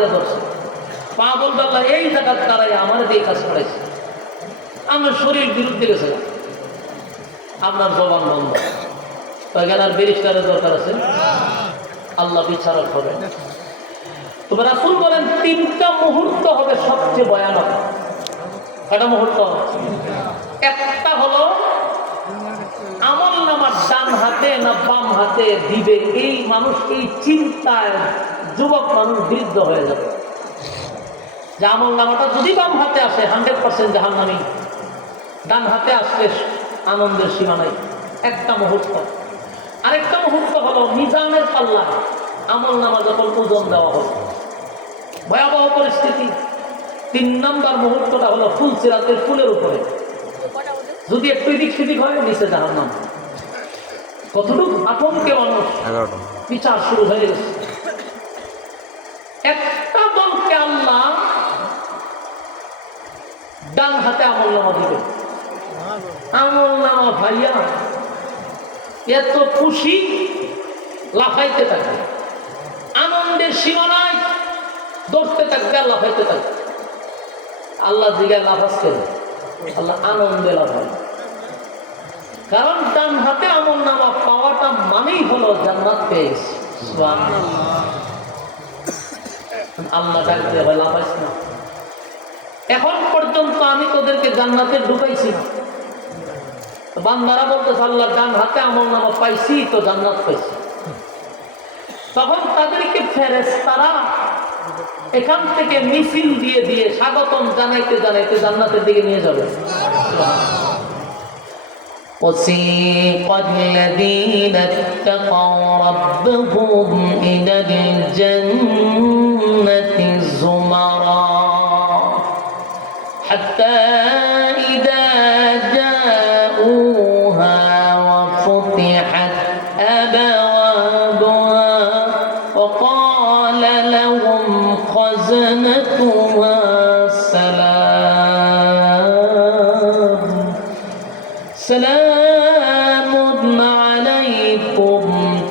দিয়ে ধরছে, পা বলবে আল্লাহ এই জায়গার দ্বারাই আমার দিয়ে কাজ করাইছে, আমার শরীর বিরুদ্ধে গেছে, আপনার জবান বন্ধ। এখানে আর ব্যারিস্টারের দরকার আছে? আল্লাহ বিচারক হবে। তবে রাসূল বলেন 3টা মুহূর্ত হবে সবচেয়ে ভয়ানক। কয়টা মুহূর্ত? একটা হলো আমল নামার ডান হাতে না বাম হাতে দিবে, এই মানুষ এই চিন্তায় যুবক মানুষ বৃদ্ধ হয়ে যাবে যে আমল নামাটা যদি বাম হাতে আসে 100% জাহান্নামী, ডান হাতে আসলে আনন্দের সীমা নাই। একটা মুহূর্ত। আরেকটা মুহূর্ত হলো মিজানের পাল্লা আমল নামা যখন ওজন দেওয়া হবে, ভয়াবহ পরিস্থিতি। 3 নম্বর মুহূর্তটা হলো ফুলসিরাতের ফুলের উপরে যদি একটু এদিক সেদিক হয় নিচে জাহান্নাম। কতটুকু আতঙ্কে মানুষ, বিচার শুরু হয়ে গেছে। একটা দলকে আল্লাহ ডান হাতে আমল নামা দিবে, আমল নামা ভাইয়া এত খুশি লাফাইতে থাকে, আনন্দের সীমানায় দৌড়তে থাকবে, লাফাইতে থাকবে। আল্লাহ জিগায় লাফাচ্ছে, আল্লাহ আনন্দে লাফায়, কারণ ডান হাতে আমল নামা পাওয়াটা মানেই হলো জান্নাত পেয়েছে। আল্লাহ ডাক দিয়ে ভাই লাফাইস না, এখন পর্যন্ত আমি তোদেরকে জান্নাতে ঢুকাইছি না। বান্দারা বলতেছে আল্লাহ ডান হাতে আমল নামা পাইছি তো জান্নাত পাইছি। তখন তাদেরকে ফেরেশতারা এখান থেকে মিছিল দিয়ে দিয়ে স্বাগতম জানাইতে জানাইতে জান্নাতের দিকে নিয়ে যাবে। وسيق الذين اتقوا ربهم إلى الجنة زمرا حتى إذا جاءوها وفتحت أبوابها وقال لهم خزنتها سلام عليكم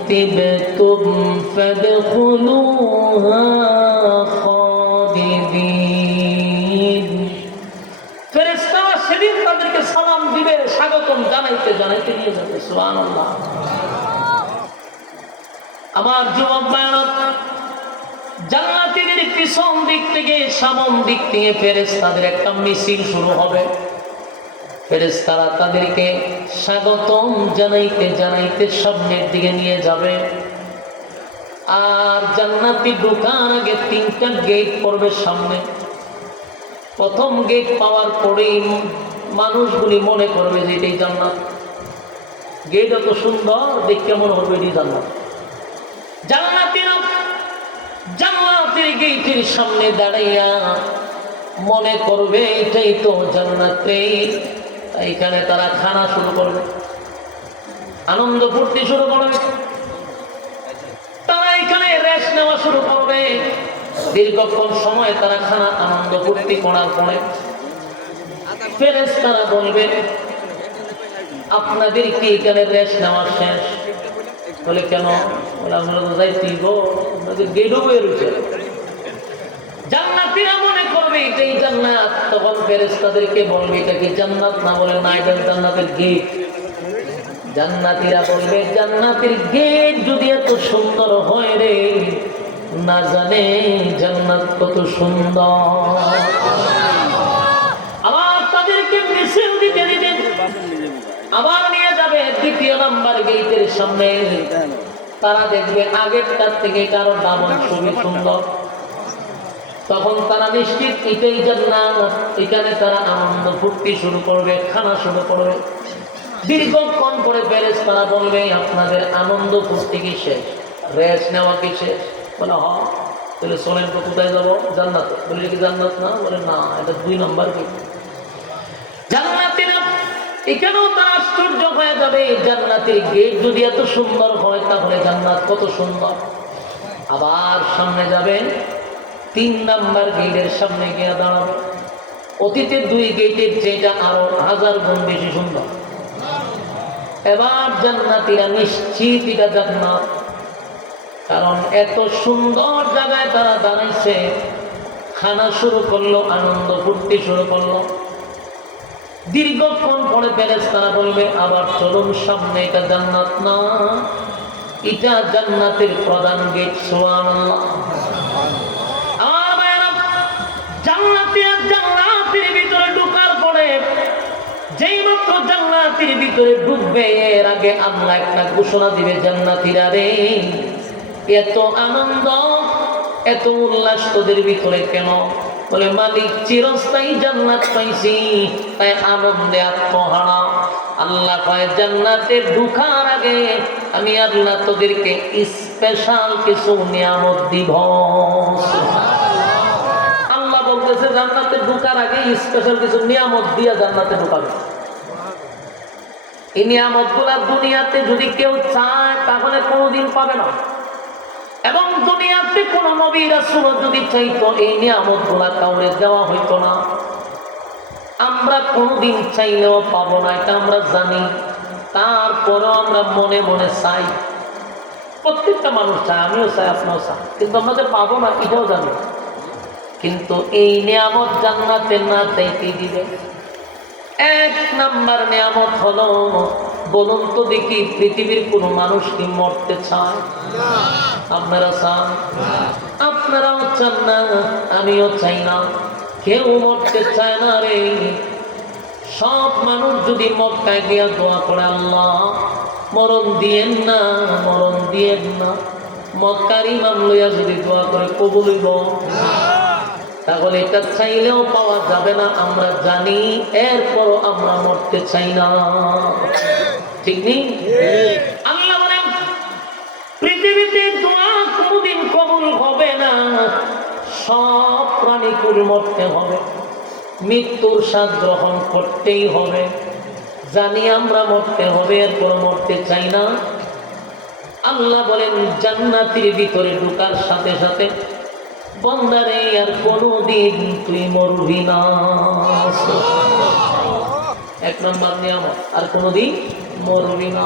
طبتم فادخلوها خالدين। ফেরেশতারা সেদিন তাদেরকে সালাম দিবে, স্বাগতম জানাইতে জানাইতে নিয়ে যাবে। সুবহানাল্লাহ। আমার যুবক ভাইরা, জান্নাতের পিছন দিক থেকে সামন দিক থেকে ফেরেশতাদের একটা মিছিল শুরু হবে। ফেরেশতারা তাদেরকে স্বাগতম জানাইতে জানাইতে সামনের দিকে নিয়ে যাবে। আর জান্নাতে ঢোকার আগে 3টা গেট পড়বে সামনে। প্রথম গেট পাওয়ার পরেই মানুষগুলি মনে করবে যে এটাই জান্নাত। গেট এত সুন্দর দেখে মনে হবে এটাই জান্নাত। জান্নাতের গেটের সামনে দাঁড়াইয়া মনে করবে এটাই তো জান্নাতে। এইখানে তারা খানা শুরু করবে, আনন্দ ফুর্তি শুরু করবে, তারা এখানে রেস্ট নেওয়া শুরু করবে। দীর্ঘক্ষণ সময় তারা খানা আনন্দ ফুর্তি করার পরে ফেরেশতারা বলবে আপনাদের কি এখানে রেস্ট নেওয়া শেষ? বলে কেন? বলে আমরা তো যাইতেই গো, আমাদের গেটও বের হয়েছে। জান্নাতীরা মনে করবে এটাই জান্নাত। তখন ফেরেশতাদেরকে বলবে এটা কি জান্নাত? না বলে না, এটা জান্নাতের গেট। জান্নাতীরা বলবে জান্নাতের গেট যদি এত সুন্দর হয় রে, না জানে জান্নাত কত সুন্দর। আবার তাদেরকে মিছিল দিতে দিতে আবার নিয়ে যাবে 2য় নাম্বার গেটের সামনে। তারা দেখবে আগেরটার থেকে কারো ডাবল খুবই সুন্দর। তখন তারা নিশ্চিত এটাই জান্নাত। এখানে তারা আনন্দ ফুর্তি শুরু করবে, খানা শুরু করবে। দীর্ঘক্ষণ পরে ফেরেশতারা বলবে আপনাদের আনন্দ ফুর্তি কি শেষ? রেস্ট নেওয়া কি শেষ? বলে হ্যাঁ। তাহলে চলেন তো কোথায় যাবো? জান্নাতে। বলে কি জান্নাত না? বলে না, এটা 2 নম্বর গেট। জান্নাতীরা এখানেও তারা আশ্চর্য হয়ে যাবে, জান্নাতের গেট যদি এত সুন্দর হয় তাহলে জান্নাত কত সুন্দর। আবার সামনে যাবেন, 3 নম্বর গেটের সামনে গিয়ে দাঁড়াবে। অতীতের 2 গেটের যেটা আরো 1000 গুণ বেশি সুন্দর। এবার জান্নাতীরা নিশ্চিত এটা জান্নাত। কারণ এত সুন্দর জায়গায় তারা দাঁড়াইছে, খানা শুরু করলো, আনন্দ ফুর্তি শুরু করলো। দীর্ঘক্ষণ পরে ফেরেশতারা বলবে, আবার চলুন সামনে, এটা জান্নাত না, এটা জান্নাতের প্রধান গেট। সুবহানাল্লাহ। আমার ভাইরা, জান্নাতের ভিতরে ঢোকার পরে যেই মাত্র জান্নাতের ভিতরে ঢুকবে, এর আগে আল্লাহ একটা ঘোষণা দিবে, জান্নাতীরা রে, এত আনন্দ এত উল্লাস তোদের ভিতরে কেন? বলে, মালিক চিরস্থায়ী জান্নাত পাইছি, তাই আনন্দে আত্মহারা। আল্লাহ কয়, জান্নাতে ঢোকার আগে আমি আল্লাহ তোদেরকে স্পেশাল কিছু নিয়ামত দিব। আল্লাহ বলতেছে, জান্নাতে ঢোকার আগে স্পেশাল কিছু নিয়ামত দিয়া জান্নাতে ঢোকাবে। এই নিয়ামত গুলা দুনিয়াতে যদি কেউ চায় তাহলে কোনোদিন পাবে না, এবং দুনিয়াতে কোন নবী রাসূল যদি চাইতো এই নিয়ামত গুলা কাউরে দেওয়া হইতো না। আমরা কোনদিন চাইলেও পাবো না, এটা আমরা জানি। তারপরেও আমরা মনে মনে চাই, প্রত্যেকটা মানুষ চায়, আমিও চাই, আপনিও চাই, কিন্তু আমরা যে পাবো না এটাও জানি। কিন্তু এই নিয়ামত জান্নাতে না চাইতেই দিবে। এক নাম্বার নিয়ামত হলো, বলুন তো দেখি, পৃথিবীর কোন মানুষ কি মরতে চায়? আপনারা চান? আপনারাও চান না, আমিও চাই না, কেউ মরতে চায় না রে। সব মানুষ যদি মক্কায় গিয়া দোয়া করে, আল্লাহ মরণ দিয়েন না, মরণ দিয়েন না, মক্কার ইমাম লইয়া যদি দোয়া করে, কবুল হইব? তাহলে এটা চাইলেও পাওয়া যাবে না, আমরা জানি, এরপরও আমরা মরতে চাই না। ঠিক নেই? আল্লাহ বলেন, পৃথিবীতে দোয়া কোনদিন কবুল হবে না, সব প্রাণীকুল মরতে হবে, মৃত্যুর স্বাদ গ্রহণ করতেই হবে। জানি আমরা মরতে হবে, এরপর মরতে চাই না। আল্লাহ বলেন, জান্নাতের ভিতরে ঢোকার সাথে সাথে, বন্দারে আর কোনদিন তুই মরবি না। এক নম্বর নিয়ামত, আর কোনদিন মরবি না।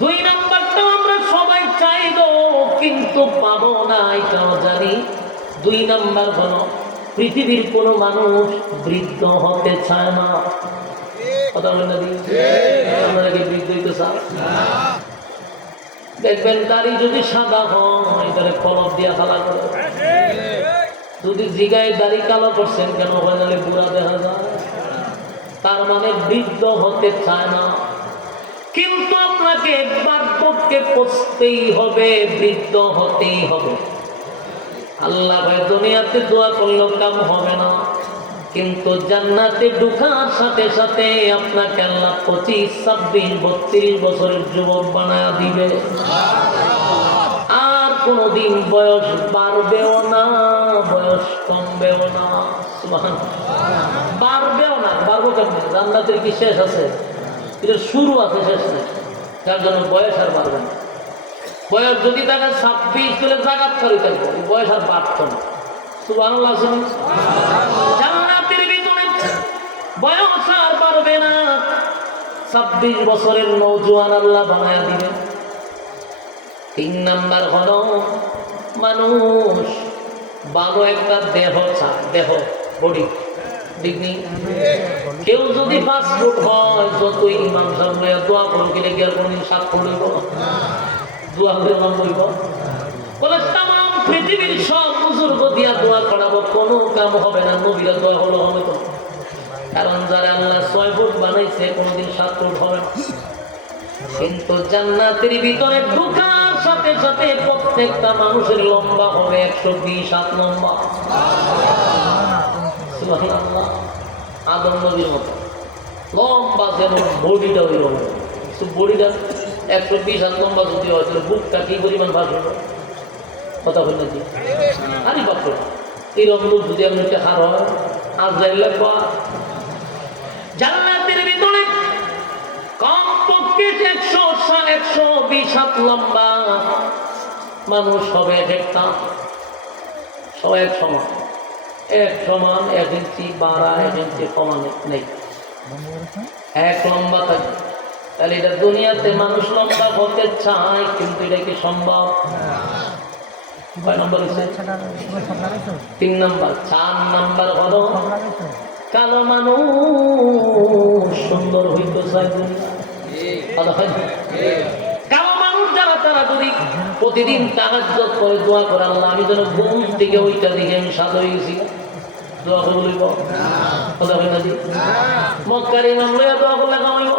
দুই নম্বরটা আমরা সবাই চাইবো কিন্তু পাবো না, এটাও জানি। দুই নম্বর হলো, পৃথিবীর কোনো মানুষ বৃদ্ধ হতে চায় না। কথা বলেন না? আপনারা কি বৃদ্ধ হইতে চান? দেখবেন দাড়ি যদি সাদা হয়, এটারে কলপ দিয়া খালা করে। যদি জিগায় দাড়ি কালো করছেন কেন, হয় বুড়া দেখা যায়, তার মানে বৃদ্ধ হতে চায় না। কিন্তু আপনাকে বার্ধক্যে পৌঁছতেই হবে, বৃদ্ধ হতেই হবে। আল্লাহ ভাই, দুনিয়াতে দোয়া করলেও কাম হবে না, কিন্তু জান্নাতে ঢোকার সাথে সাথে আপনাকে আল্লাহ 25, 26, 32 বছরের যুবক বানায় দিবে। আর কোনদিন বয়স বাড়বেও না, বয়স কমবেও না। বাড়বেও না, বাড়বো কেমন? জান্নাতের কি শেষ আছে? এটা শুরু আছে, শেষ নেই। যার জন্য বয়স আর বাড়বে না। বয়স যদি তাকে 26 চলে জাগাত করে থাকবো, বয়স আর বাড়ত না। সুবহানাল্লাহ। জান্নাতের ভিতরে বয়স আর বাড়বে না, 26 বছরের নওজোয়ান আল্লাহ বানায় দিবেন। 3 নাম্বার হলো, মানুষ ভালো একটা দেহ চায়, দেহ, বডি। কেউ যদি 5 ফুট হয়, যতই ইমাম সাহেব দোয়া করো কিনে গিয়ে কোনদিন 7 ফুট হইব, দোয়া করে নাম হইব। বলে তাম পৃথিবীর সব বুজুর্গ দিয়া দোয়া করাবো, কোনো কাম হবে না, নবীরা দোয়া হলো হবে তো। কারণ যারা আল্লাহ 6 ফুট বানাইছে, কোনদিন 7 ফুট হবে না। কিন্তু জান্নাতের ভিতরে ঢোকার সাথে সাথে প্রত্যেকটা মানুষের লম্বা হবে 120 হাত লম্বা। সুবহানাল্লাহ। আদম নবীর মতো লম্বা, যেমন বডিটা ওই রকম। বডিটা 120 হাত লম্বা যদি হয়, তাহলে বুকটা কি পরিমাণ ভাস হবে? কথা বল নাকি? আরে বাপরে, এইরকম লোক যদি আমি একটা হার হয়, আজ যাইলে জান্নাতের ভিতরে কমপক্ষে 120 হাত লম্বা মানুষ হবে। একটা সবাই এক সমান, এক সমান, 1 ইঞ্চি বাড়া, 1 ইঞ্চি কমান নেই, এক লম্বা থাকবে। তাহলে এটা দুনিয়াতে মানুষ লম্বা হতে চায়, কিন্তু এটা কি সম্ভব? কয় নম্বর হচ্ছে? 3 নম্বর। 4 নম্বর হলো কালো মানুষ সুন্দর হইতে চায় দুনিয়া। কালো মানুষ যারা, তারা যদি প্রতিদিন তাহাজ্জুদ করে দোয়া করে, আল্লাহ আমি যেন ঘুম থেকে ওইটা দিকে আমি সাদা হয়ে গেছি, দোয়া করে বলিব কথা হয় না? মক্কার ইমাম লইয়া দোয়া করলে কামাইব।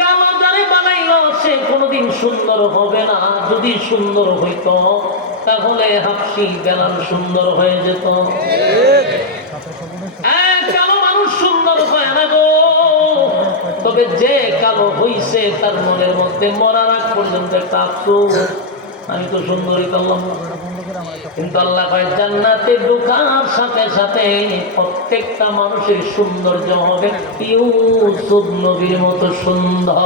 কালো যারে বানাইল সে কোনোদিন সুন্দর হবে না। যদি সুন্দর হইত তাহলে হাফসি বেলাল সুন্দর হয়ে যেত। কালো মানুষ সুন্দর হয় না গো। তবে যে কালো হইছে তার মনের মধ্যে মরার আগ পর্যন্ত একটা আফসোস, আমি তো সুন্দরী করলাম। কিন্তু আল্লাহ কয় জান্নাতে ঢোকার সাথে সাথে প্রত্যেকটা মানুষের সৌন্দর্য হবে ইউসুফ নবীর মতো সুন্দর।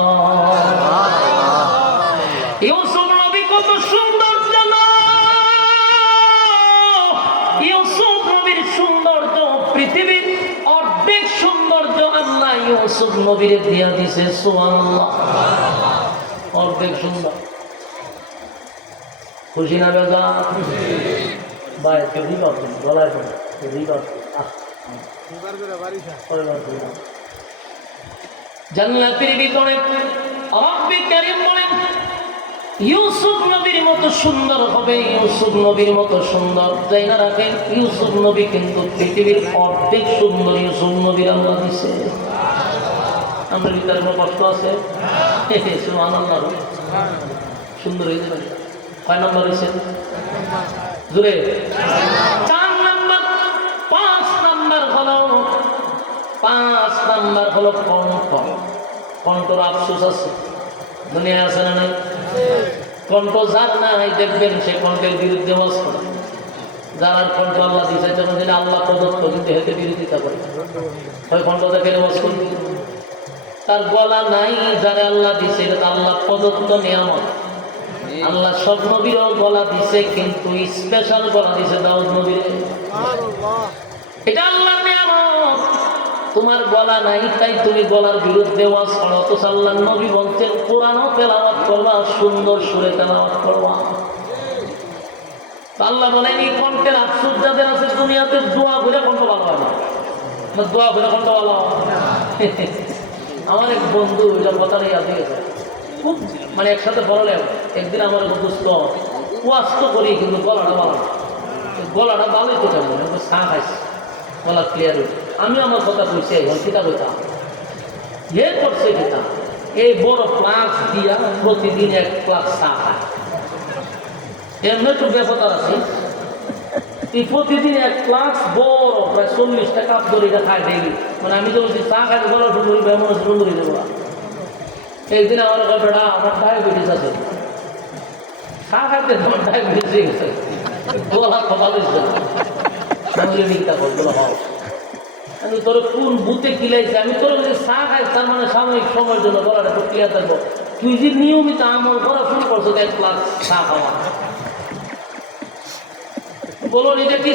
ইউসুফ নবী কত সৌন্দর্য না! ইউসুফ নবীর সৌন্দর্য পৃথিবীর অর্ধেক সৌন্দর্য আল্লাহ ইউসুফ নবীর দিয়া দিছে। সুবহানাল্লাহ, অর্ধেক সুন্দর। খুশি না বেজা? ভাই কেউ পাচ্ছেন গলায় জান্নাতের ভিতরে রব্বে কারীম বলেন ইউসুফ নবীর মতো সুন্দর হবে। ইউসুফ নবীর মতো সুন্দর যাই না রাখেন, ইউসুফ নবী কিন্তু পৃথিবীর অর্ধেক সুন্দর ইউসুফ নবীর আল্লাহ দিছে। আমাদের ভিতরে কোনো কষ্ট আছে? সুবহানাল্লাহ, সুন্দর হয়ে যাবে। কয় নম্বর হয়েছে? জুড়ে 4 নম্বর। 5 নম্বর হলো কণ্ঠ। কণ্ঠর আফসোস আছে, দুনিয়া আছে না নাই? কণ্ঠ যার নাই দেখবেন সে কণ্ঠের বিরুদ্ধে ওয়াজ করে। যার কণ্ঠ আল্লাহ দিচ্ছে যেন যেন আল্লাহ প্রদত্ত, কিন্তু হেতে বিরোধিতা করে। ওই কণ্ঠ দেখে ওয়াজ করবে। তার গলা নাই, যারা আল্লাহ দিচ্ছে এটা আল্লাহ প্রদত্ত নিয়ামত। আল্লাহ সব নবীরও গলা দিছে, কিন্তু স্পেশাল গলা দিছে দাউদ নবীর। এটা আল্লাহর নিয়ামত। তোমার গলা নাই তাই তুমি গলার বিরুদ্ধে ওয়াজ করো। তো আল্লাহর নবী বলছেন কোরআনও তেলাওয়াত করবা, সুন্দর সুরে তেলাওয়াত করবা। আল্লাহ বলেন এই কণ্ঠের আফসোস যাদের আছে দুনিয়াতে, দোয়া করে কণ্ঠ ভালো হয় না। দোয়া করে কণ্ঠ ভালো হয়। আমার এক বন্ধু ওইসব কথা নেই আসে গেছে, খুব মানে একসাথে পড়ালে। একদিন আমার দুস্থ ওয়াজ তো করি, কিন্তু গলাটা ভালো, গলাটা ভালোই তো কেমন চা খাইছি, গলা ক্লিয়ার হয়েছে। আমি আমার কথা কইছি এখন কিতা কইতাম এ করছে কিতা, এই বড় ফ্লাক্স দিয়া প্রতিদিন 1 ফ্লাক্স চা খায়। এমনি তো ব্যাপার আছে, এই প্রতিদিন 1 ফ্লাক্স বড় প্রায় 40 টাকা ধরে এটা খায় ডেইলি। মানে আমি তো বলছি চা খাইতে গলা সুন্দরী ব্যায়াম সুন্দরী দেবো। একদিন আমার বেটা আমার ডায়াবেটিস আছে, চা খাইতে আমার ডায়াবেটিস হয়ে গেছে, গলা কপাল হয়েছে। আমি মিথ্যা বলতে হও, আমি তোর কোন বুথে কিলাইছে, আমি তোর কাছে চা খাই তার মানে সাময়িক সময়ের জন্য গলাটা একটু ক্লিয়ার থাকবো। তুই যে নিয়মিত আমল করা শুরু করছো 1 গ্লাস চা খাওয়া, বলুন এটা কি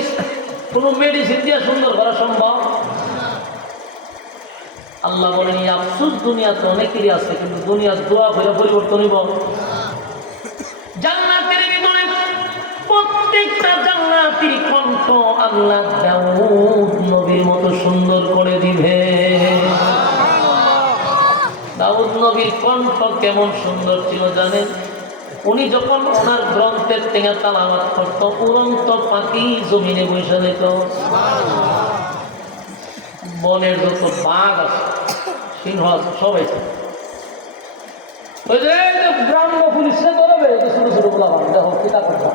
কোনো মেডিসিন দিয়ে সুন্দর করা সম্ভব? আল্লাহ বলেন এই আফসোস দুনিয়াতে অনেকেরই আছে, কিন্তু দুনিয়ার দোয়া করে পরিবর্তন হইব। জান্নাতের ভিতরে প্রত্যেকটা জান্নাতের কণ্ঠ আল্লাহ দাউদ নবীর মতো সুন্দর করে দিবে। দাউদ নবীর কণ্ঠ কেমন সুন্দর ছিল জানেন? উনি যখন ওনার গ্রন্থের থেকে তালাওয়াত করত, উড়ন্ত পাখি জমিনে বসে যেত। বনের যত বাঘ আছে, সিংহ আছে, সবাই গ্রাম্য পুলিশরা করবে ছোট ছোট বলা দেখো কিতা করতে।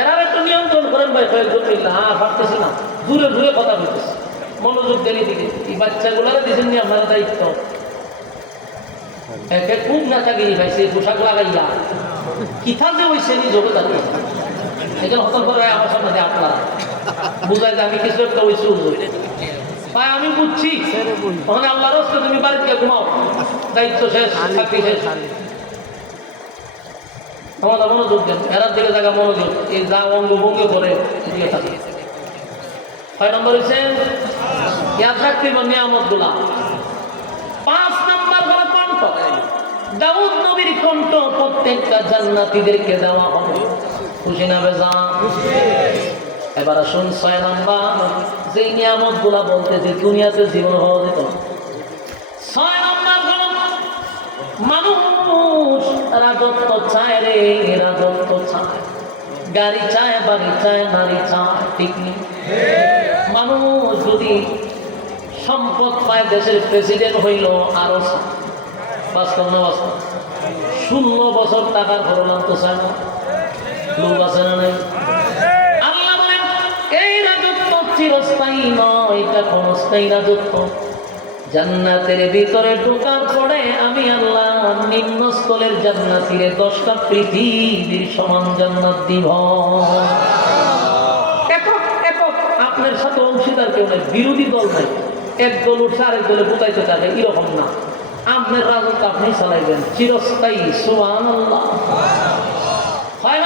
এরা একটু নিয়ন্ত্রণ করেন ভাই, কয়েকজন মিললে পারতেছি না, দূরে দূরে কথা বলতেছি, মনোযোগ দেরি দিকে। এই বাচ্চাগুলারে দিয়েছেন নি আপনারা দায়িত্ব। একে খুব না থাকে ভাই, সেই পোশাক লাগাইয়া কিথা যে ওই শ্রেণী যোগে থাকে, এখানে হঠাৎ করে আমার সামনে আপনারা বুঝাই যে আমি কিছু একটা ওই শুরু ভাই আমি বুঝছি। তখন আল্লাহ রস্তে তুমি বাড়িতে ঘুমাও, দায়িত্ব শেষ, চাকরি শেষ। আমাদের মনোযোগ দেন, এরার দিকে জায়গা মনোযোগ, এই যা অঙ্গভঙ্গি করে দিয়ে থাকে। 6 নম্বর হচ্ছে ইয়াদ রাখতে হবে নিয়ামত গুলা। 5 নম্বর হলো কণ্ঠ। দাউদ নবীর কণ্ঠ প্রত্যেকটা জান্নাতীদেরকে দেওয়া হবে। খুশি না বেজান? এবার আসুন 6 নাম্বার যে নিয়ামত গুলা বলতে যে দুনিয়াতে জীবন হওয়া যেত। 6 নাম্বার হলো মানুষ রাজত্ব চায় রে, রাজত্ব চায়, গাড়ি চায়, বাড়ি চায়, নারী চায়, ঠিক নেই? মানুষ যদি সম্পদ পায়, দেশের প্রেসিডেন্ট হইল আরো চায়। বাস্তব না বাস্তব? 16 বছর টাকার ঘরলাম তো চায় না, লোক আছে না নাই? আল্লাহ বলেন এই রাজত্ব চিরস্থায়ী নয়, এটা ক্ষণস্থায়ী রাজত্ব। জান্নাতের ভিতরে ঢোকার পরে আমি আল্লাহ নিম্নস্থলের জান্নাতীরে 10টা পৃথিবীর সমান জান্নাত দিব। একক একক, আপনার সাথে অংশীদার কেউ নেই, বিরোধী দল নাই, এক দল উঠছে আরেক দলে বুতাইতে থাকে, এরকম না। আপনার রাজত্ব আপনি চালাইবেন চিরস্থায়ী। সুবহানাল্লাহ। 6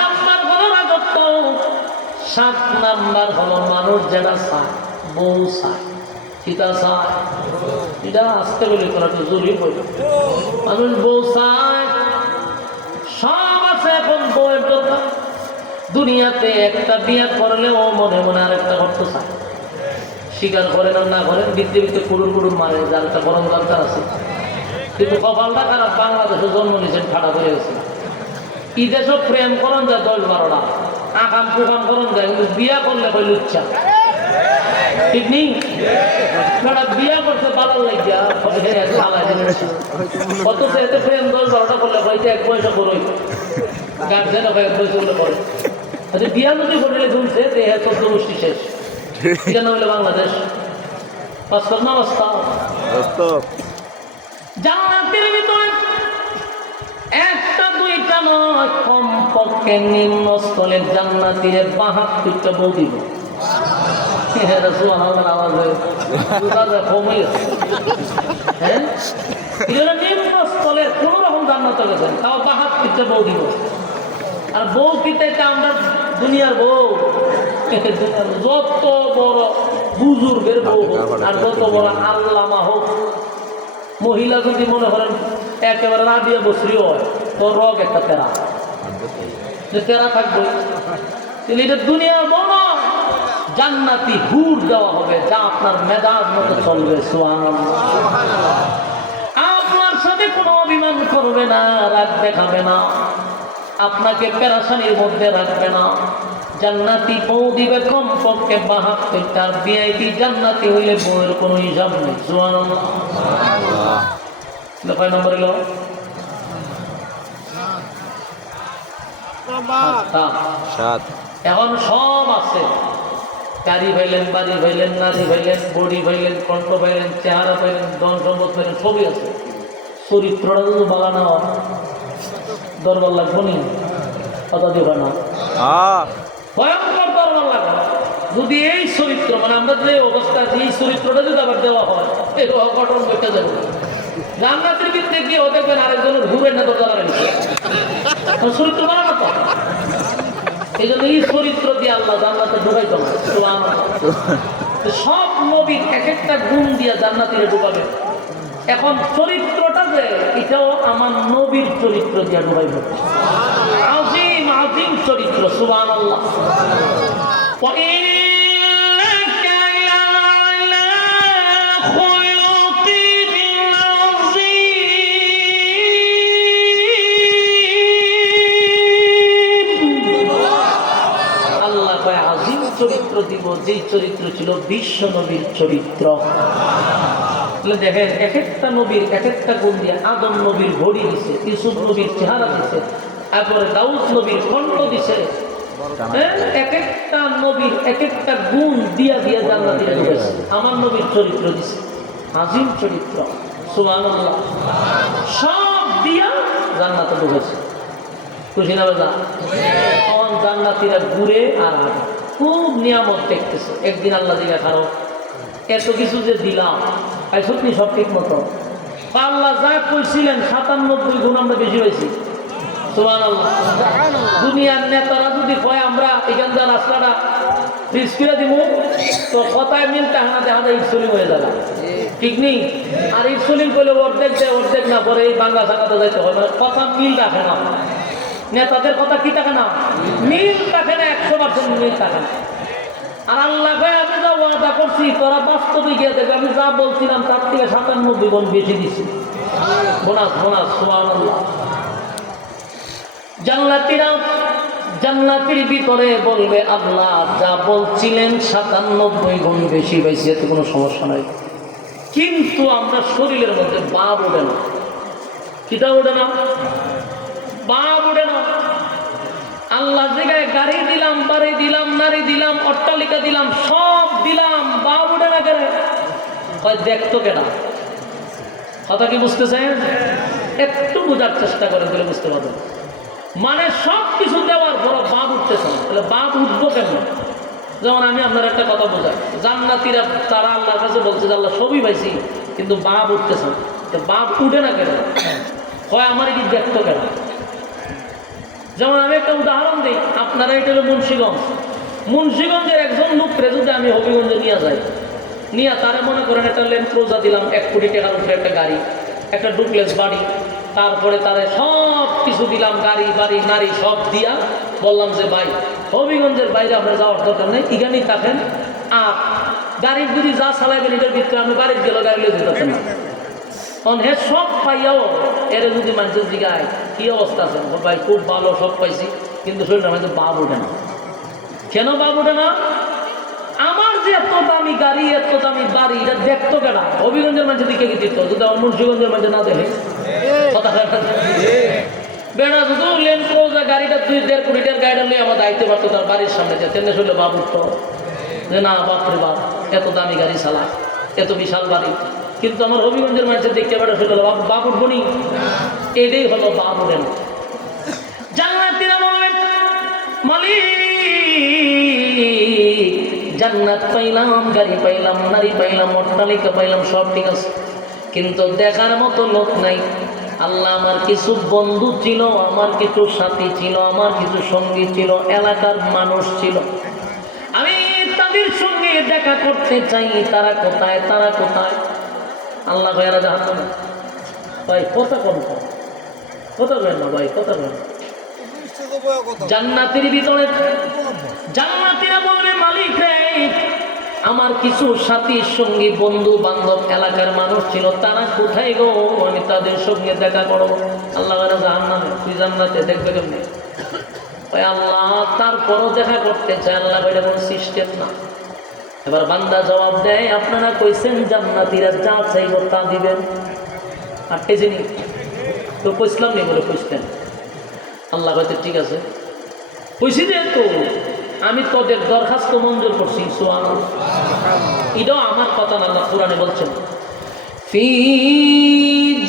নাম্বার হলো রাজত্ব। 7 নাম্বার হলো মানুষ যেটা চায়, বউ চায়, সীতা চায়। এটা আসতে বলে তোরা একটু জরুরি বলি। মানুষ বউ চায়, সব আছে, এখন বউয়ের দরকার। দুনিয়াতে একটা বিয়ে করলেও মনে মনে আরেকটা করতে চায়। স্বীকার করেন আর না করেন, বিদ্যে বিদ্যে কুড়ুর কুড়ুর মারে, যার একটা গরম দরকার আছে। কিন্তু কপালটা খারাপ, বাংলাদেশে জন্ম নিয়েছেন, ঠাডা করে গেছে। ই দেশও প্রেম করন যায় 10-12টা, আকাম কুকাম করন যায়, কিন্তু বিয়া করলে কই লুচ্ছা, ঠিক নেই? বিয়া করতে ভালো লাগিয়া অথচ এতে প্রেম 10-12টা করলে হয়তো 1 পয়সা করই গার্জেন 1 পয়সা করলে করে। আচ্ছা বিয়া যদি করলে শুনছে 14 গোষ্ঠী শেষ। এটা না হলে বাংলাদেশ। বাস্তব না বাস্তব? জান্নাতের ভিতরে 1টা 2টা নয়, কমপক্ষে নিম্নস্থলের জান্নাতীরে 72টা বউ দিব। নিম্নস্থলের কোন রকম জান্নাতে গেছেন, তাও 72টা বউ দিব। আর বউ কিতে আমরা দুনিয়ার বউ, যত বড় বুজুর্গের বউ আর যত বড় আল্লামা হোক, মহিলা যদি মনে করেন একেবারে রাবিয়া বসরি হয়, তো রগ একটা তেরা থাকবে। এটা দুনিয়ার বড় জান্নাতি হুর দেওয়া হবে, যা আপনার মেজাজ মতো চলবে। সুবহানাল্লাহ। আপনার সাথে কোনো অভিমান করবে না, রাগ দেখাবে না, আপনাকে পেরেশানির মধ্যে রাখবে না। জান্নাতি বউ দিবে কমপক্ষে 72টা। ভিআইপি জান্নাতি হইলে বউয়ের কোনো হিসাব নেই। সুবহানাল্লাহ। কয় নম্বর এলো? এখন সব আছে, গাড়ি পাইলেন, বাড়ি পাইলেন, নারী পাইলেন, বডি পাইলেন, কণ্ঠ পাইলেন, চেহারা পাইলেন, ধন সম্পদ পাইলেন, সবই আছে। চরিত্রটা যদি বালা না হয় দরবার লাগবো নি, কথা দিবা না, ভয়ঙ্কর দরবার লাগবে। যদি এই চরিত্র মানে আমরা যে অবস্থা আছে, এই চরিত্রটা যদি আবার দেওয়া হয়, এই অঘটন বইটা যাবে। জান্নাতের ভিতরে গিয়ে দেখবেন আরেকজনের ঘুরে না দরজা লাগাই চরিত্র বানানো তো। এই জন্য এই চরিত্র দিয়ে আল্লাহ জান্নাতে ঢুকাইতো না। সব নবীর এক একটা গুণ দিয়ে জান্নাতিরে ঢুকাবে। এখন চরিত্রটা যে এটাও আমার নবীর চরিত্র দিয়ে ঢুকাইব। আজিম আজিম চরিত্র। সুবহানাল্লাহ। চরিত্র দিব, যেই চরিত্র ছিল বিশ্ব নবীর চরিত্র। দেখেন এক একটা নবীর এক একটা গুণ দিয়ে আদম নবীর ঘড়ি দিছে, ইউসুফ নবীর চেহারা দিছে, তারপরে দাউদ নবীর কণ্ঠ দিছে। এক একটা নবীর এক একটা গুণ দিয়া দিয়া জান্নাতে ঢুকেছে। আমার নবীর চরিত্র দিছে, আজিম চরিত্র। সুবহানাল্লাহ। সব দিয়া জান্নাতে ঢুকেছে। খুশি না বাজা? তখন জান্নাতীরা ঘুরে আর আগে খুব নিয়ামত দেখতেছে। একদিন আল্লাহ জিজ্ঞাসা করো, এত কিছু যে দিলাম সত্যি সব ঠিক মতো? আল্লাহ যা কইছিলেন 97 গুণ আমরা বেশি হয়েছি। সুবহানাল্লাহ। দুনিয়ার নেতারা যদি কয় আমরা এখান থেকে রাস্তাটা ফ্রিজ করে দিব, তো কথায় মিলতে হানা দেখা যায় ইসলি হয়ে যাবে। ঠিক নেই। আর ইনসুলিন করলে অর্ধেক দেয়, অর্ধেক না পরে এই বাংলা সাঙ্গাতে যাইতে হয়, মানে কথা মিল রাখে না, নেতাদের কথা কি থাকে না, মিল থাকে না, 100% মিল থাকে না। আর আল্লাহ ভাই আমি যা ওয়াদা করছি তোরা বাস্তবে গিয়ে দেখবে, আমি যা বলছিলাম তার থেকে 97 গুণ বেশি দিছি। বোনাস বোনাস, সুবহানাল্লাহ। জান্নাতীরা জান্নাতের ভিতরে বলবে আল্লাহ যা বলছিলেন 97 গুণ বেশি পাইছি, এতে কোনো সমস্যা নাই। কিন্তু আমরা শরীরের মধ্যে বাপ ওঠে না। কিটা ওঠে না? বাপ ওঠে না। আল্লাহ জায়গায় গাড়ি দিলাম, বাড়ি দিলাম, নারী দিলাম, অট্টালিকা দিলাম, সব দিলাম, বাপ ওঠে না কেন? দেখতো কেনা কথা কি বুঝতেছেন? একটু বোঝার চেষ্টা করে দিলে বুঝতে পারবেন। মানে সব কিছু দেওয়ার পর বাপ উঠতেছে না, তাহলে বাপ উঠবো কেন? যেমন আমি আপনার একটা কথা বোঝাই, জান্নাতীরা তারা আল্লাহর কাছে বলছে যে আল্লাহ সবই পাইছি, কিন্তু বাপ উঠতেছে না। বাপ উঠে না কেন? হয় আমার এটি দেখতো কেন? যেমন আমি একটা উদাহরণ দিই, আপনারা এটা হলো মুন্সিগঞ্জ। মুন্সিগঞ্জের একজন লোকরে যদি আমি হবিগঞ্জে নিয়ে যাই, নিয়ে তারা মনে করেন একটা ল্যান্ড ক্রুজার দিলাম, 1 কোটি টাকার উপরে একটা গাড়ি, একটা ডুপ্লেক্স বাড়ি, তারপরে তারা সব কিছু দিলাম, গাড়ি বাড়ি নারী সব দিয়া বললাম যে ভাই হবিগঞ্জের বাইরে আপনার যাওয়ার দরকার নেই, এখানেই থাকেন, আর গাড়ির যদি যা চালাইবেন এটার ভিতরে আমি বাড়ির গেলেও গাড়ি লিয়ে যেতে না। কারণ হে সব পাইয়াও এর যদি মানুষের জিগায় কি অবস্থা আছে, ভাই খুব ভালো সব পাইছি, কিন্তু শরীরটা আমাদের বাপ ওঠে না। কেন বাপ ওঠে না? আমার যে এত দামি গাড়ি, এত দামি বাড়ি, এটা দেখতো কেনা? হবিগঞ্জের মাঝে দিকে কি দিত, যদি আমার মুন্সিগঞ্জের মাঝে না দেখে কথা বেড়া শুধু লেন ক্রুজার গাড়িটা 2-1.5 কোটি টাকার গাড়িটা নিয়ে আমার দায়িত্ব পারতো, তার বাড়ির সামনে যে তেমনি শুনলে বাপ উঠতো যে না বাপরে বাপ এত দামি গাড়ি চালা, এত বিশাল বাড়ি, কিন্তু আমার হবিগঞ্জের মাঝে দেখতে বেড়া শুনলে বাপ উঠবো নি? এটাই হলো বাপ ওঠে না। জান্নাতীরা বলবেন মালিক জান্নাত পাইলাম, গাড়ি পাইলাম, নারী পাইলাম, অট্টালিকা পাইলাম, সব ঠিক আছে, কিন্তু দেখার মতো লোক নাই। আল্লাহ আমার কিছু বন্ধু ছিল, আমার কিছু সাথী ছিল, আমার কিছু সঙ্গী ছিল, এলাকার মানুষ ছিল, আমি তাদের সঙ্গে দেখা করতে চাই, তারা কোথায়, তারা কোথায়? আল্লাহ ভাইয়ারা জাহান্নামে। ভাই কথা কম কথা বলেন না, ভাই কথা বলেন। জান্নাতের ভিতরে জান্নাতীরা বলবে মালিক রে আমার কিছু সাথী সঙ্গী বন্ধু বান্ধব এলাকার মানুষ ছিল, তারা কোথায় গো? আমি তাদের সঙ্গে দেখা করবো। আল্লাহ জাহান্নামে, তুই জান্নাতে দেখবে কেমনি? ভাই আল্লাহ তারপরও দেখা করতে চায়। আল্লাহ ভাইটা কোনো সিস্টেম না। এবার বান্দা জবাব দেয় আপনারা কইছেন জান্নাতীরা যা চাইব তা দিবেন, আর এই জিনিস তো কইসলাম নি বলে কইসতেন। আল্লাহ হয়তো ঠিক আছে কইছি যে তো আমি তোদের দরখাস্ত মঞ্জুর করছি। সুবহানাল্লাহ, এটাও আমার কথা না, আল্লাহ কোরআনে বলছেন ফি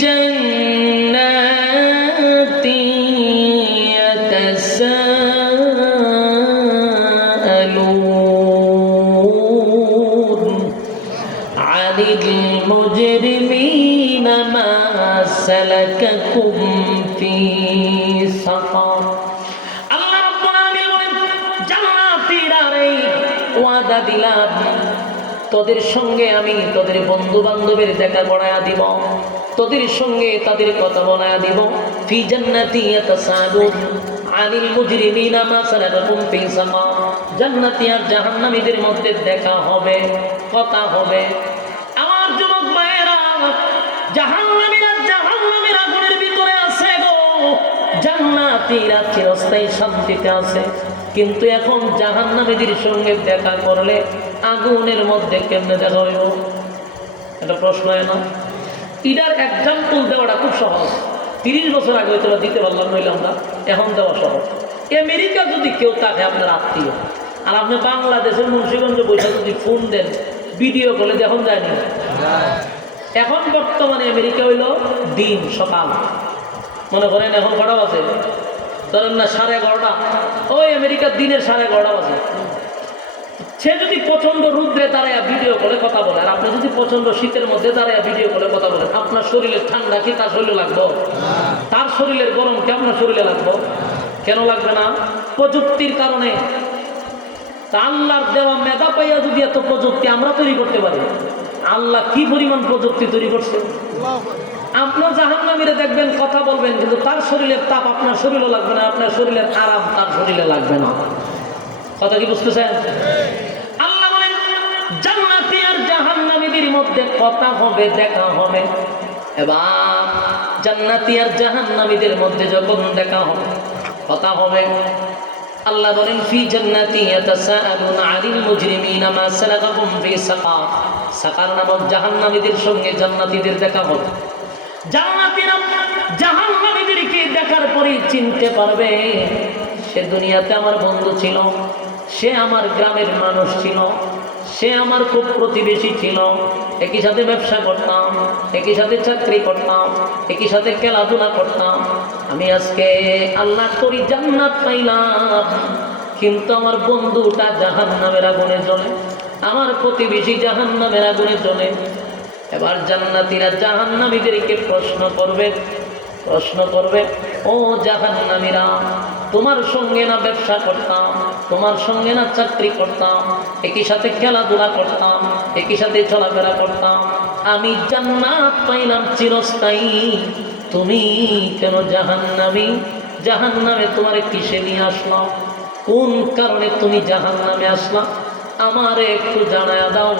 জান্নাতি ইয়াতাসাআলুন আনিল মুজরিমিনা মা সালাকাকুম ফি সাকার। ওয়াদা দিলাম তোদের সঙ্গে আমি তোদের বন্ধু বান্ধবের দেখা করায়া দিব, তোদের সঙ্গে তাদের কথা বলায়া দিব। ফি জান্নাতি ইয়াতাসাআলুন আনিল মুজরিমিনা মা সালাকাকুম ফি সাকার। জান্নাতি আর জাহান্নামীদের মধ্যে দেখা হবে, কথা হবে। আমার যুবক ভাইয়েরা, জাহান্নামীরা জাহান্নামের আগুনের ভিতরে আছে গো, জান্নাতীরা চিরস্থায়ী শান্তিতে আছে। কিন্তু এখন জাহান্নামীদের সঙ্গে দেখা করলে আগুনের মধ্যে কেমনে দেখা হইব? এটা প্রশ্ন হয় না? এটার এক্সাম্পল দেওয়াটা খুব সহজ। 30 বছর আগে হয়তো দিতে পারলাম, নইলে আমরা এখন দেওয়া সহজ। আমেরিকা যদি কেউ থাকে আপনার আত্মীয়, আর আপনি বাংলাদেশের মুন্সিগঞ্জে বসে যদি ফোন দেন ভিডিও কলে এখন যায়নি। এখন বর্তমানে আমেরিকা হইল দিন সকাল, মনে করেন এখন কটা বাজে, ধরেন না 11:30, ওই আমেরিকার দিনের 11:30 বাজে। সে যদি প্রচন্ড রুদ্রে দাঁড়ায় ভিডিও করে কথা বলে, আর আপনি যদি প্রচন্ড শীতের মধ্যে দাঁড়ায় ভিডিও করে কথা বলেন, আপনার শরীরের ঠান্ডা কি তার শরীরে লাগবো? তার শরীরের গরম কি আপনার শরীরে লাগবো? কেন লাগবে না? প্রযুক্তির কারণে। তা আল্লাহর দেওয়া মেধা পাইয়া যদি এত প্রযুক্তি আমরা তৈরি করতে পারি, আল্লাহ কি পরিমাণ প্রযুক্তি তৈরি করছে। আপনার জাহান্নামীরা দেখবেন কথা বলবেন, কিন্তু তার শরীরের তাপ আপনার শরীরও লাগবে না, আপনার শরীরের আরাম তার শরীরে লাগবে না। কথা কি বুঝতেছেন? আল্লাহ বলেন জান্নাতি আর জাহান্নামীদের মধ্যে কথা হবে, দেখা হবে। এবার জান্নাতি আর জাহান্নামীদের মধ্যে যখন দেখা হবে, কথা হবে, আল্লাহ বলেন ফি জান্নাতি ইয়াতাসাআলুনা আনিল মুজরিমিনা মা সালাকাকুম ফি সাকার। সাকার নামক জাহান্নামীদের সঙ্গে জান্নাতীদের দেখা হবে। জান্নাতীরা জাহান্নামীদেরকে দেখার পরে চিনতে পারবে সে দুনিয়াতে আমার বন্ধু ছিল, সে আমার গ্রামের মানুষ ছিল, সে আমার খুব প্রতিবেশী ছিল, একই সাথে ব্যবসা করতাম, একই সাথে চাকরি করতাম, একই সাথে খেলাধুলা করতাম। আমি আজকে আল্লাহ করি জান্নাত পাইলাম, কিন্তু আমার বন্ধুটা জাহান্নামের আগুনে জ্বলে, আমার প্রতিবেশী জাহান্নামের আগুনে জ্বলে। এবার জান্নাতীরা জাহান্নামীদেরকে প্রশ্ন করবে, ও জাহান্নামীরা, তোমার সঙ্গে না ব্যবসা করতাম, তোমার সঙ্গে না চাকরি করতাম, একই সাথে খেলাধুলা করতাম, একই সাথে চলাফেরা করতাম, আমি জান্নাত পাইলাম চিরস্থায়ী, তুমি কেন জাহান্নামী? জাহান্নামে তোমার কিসে নিয়ে আসলাম? কোন কারণে তুমি জাহান্নামে আসলাম? আমারে একটু জানায়া দাও।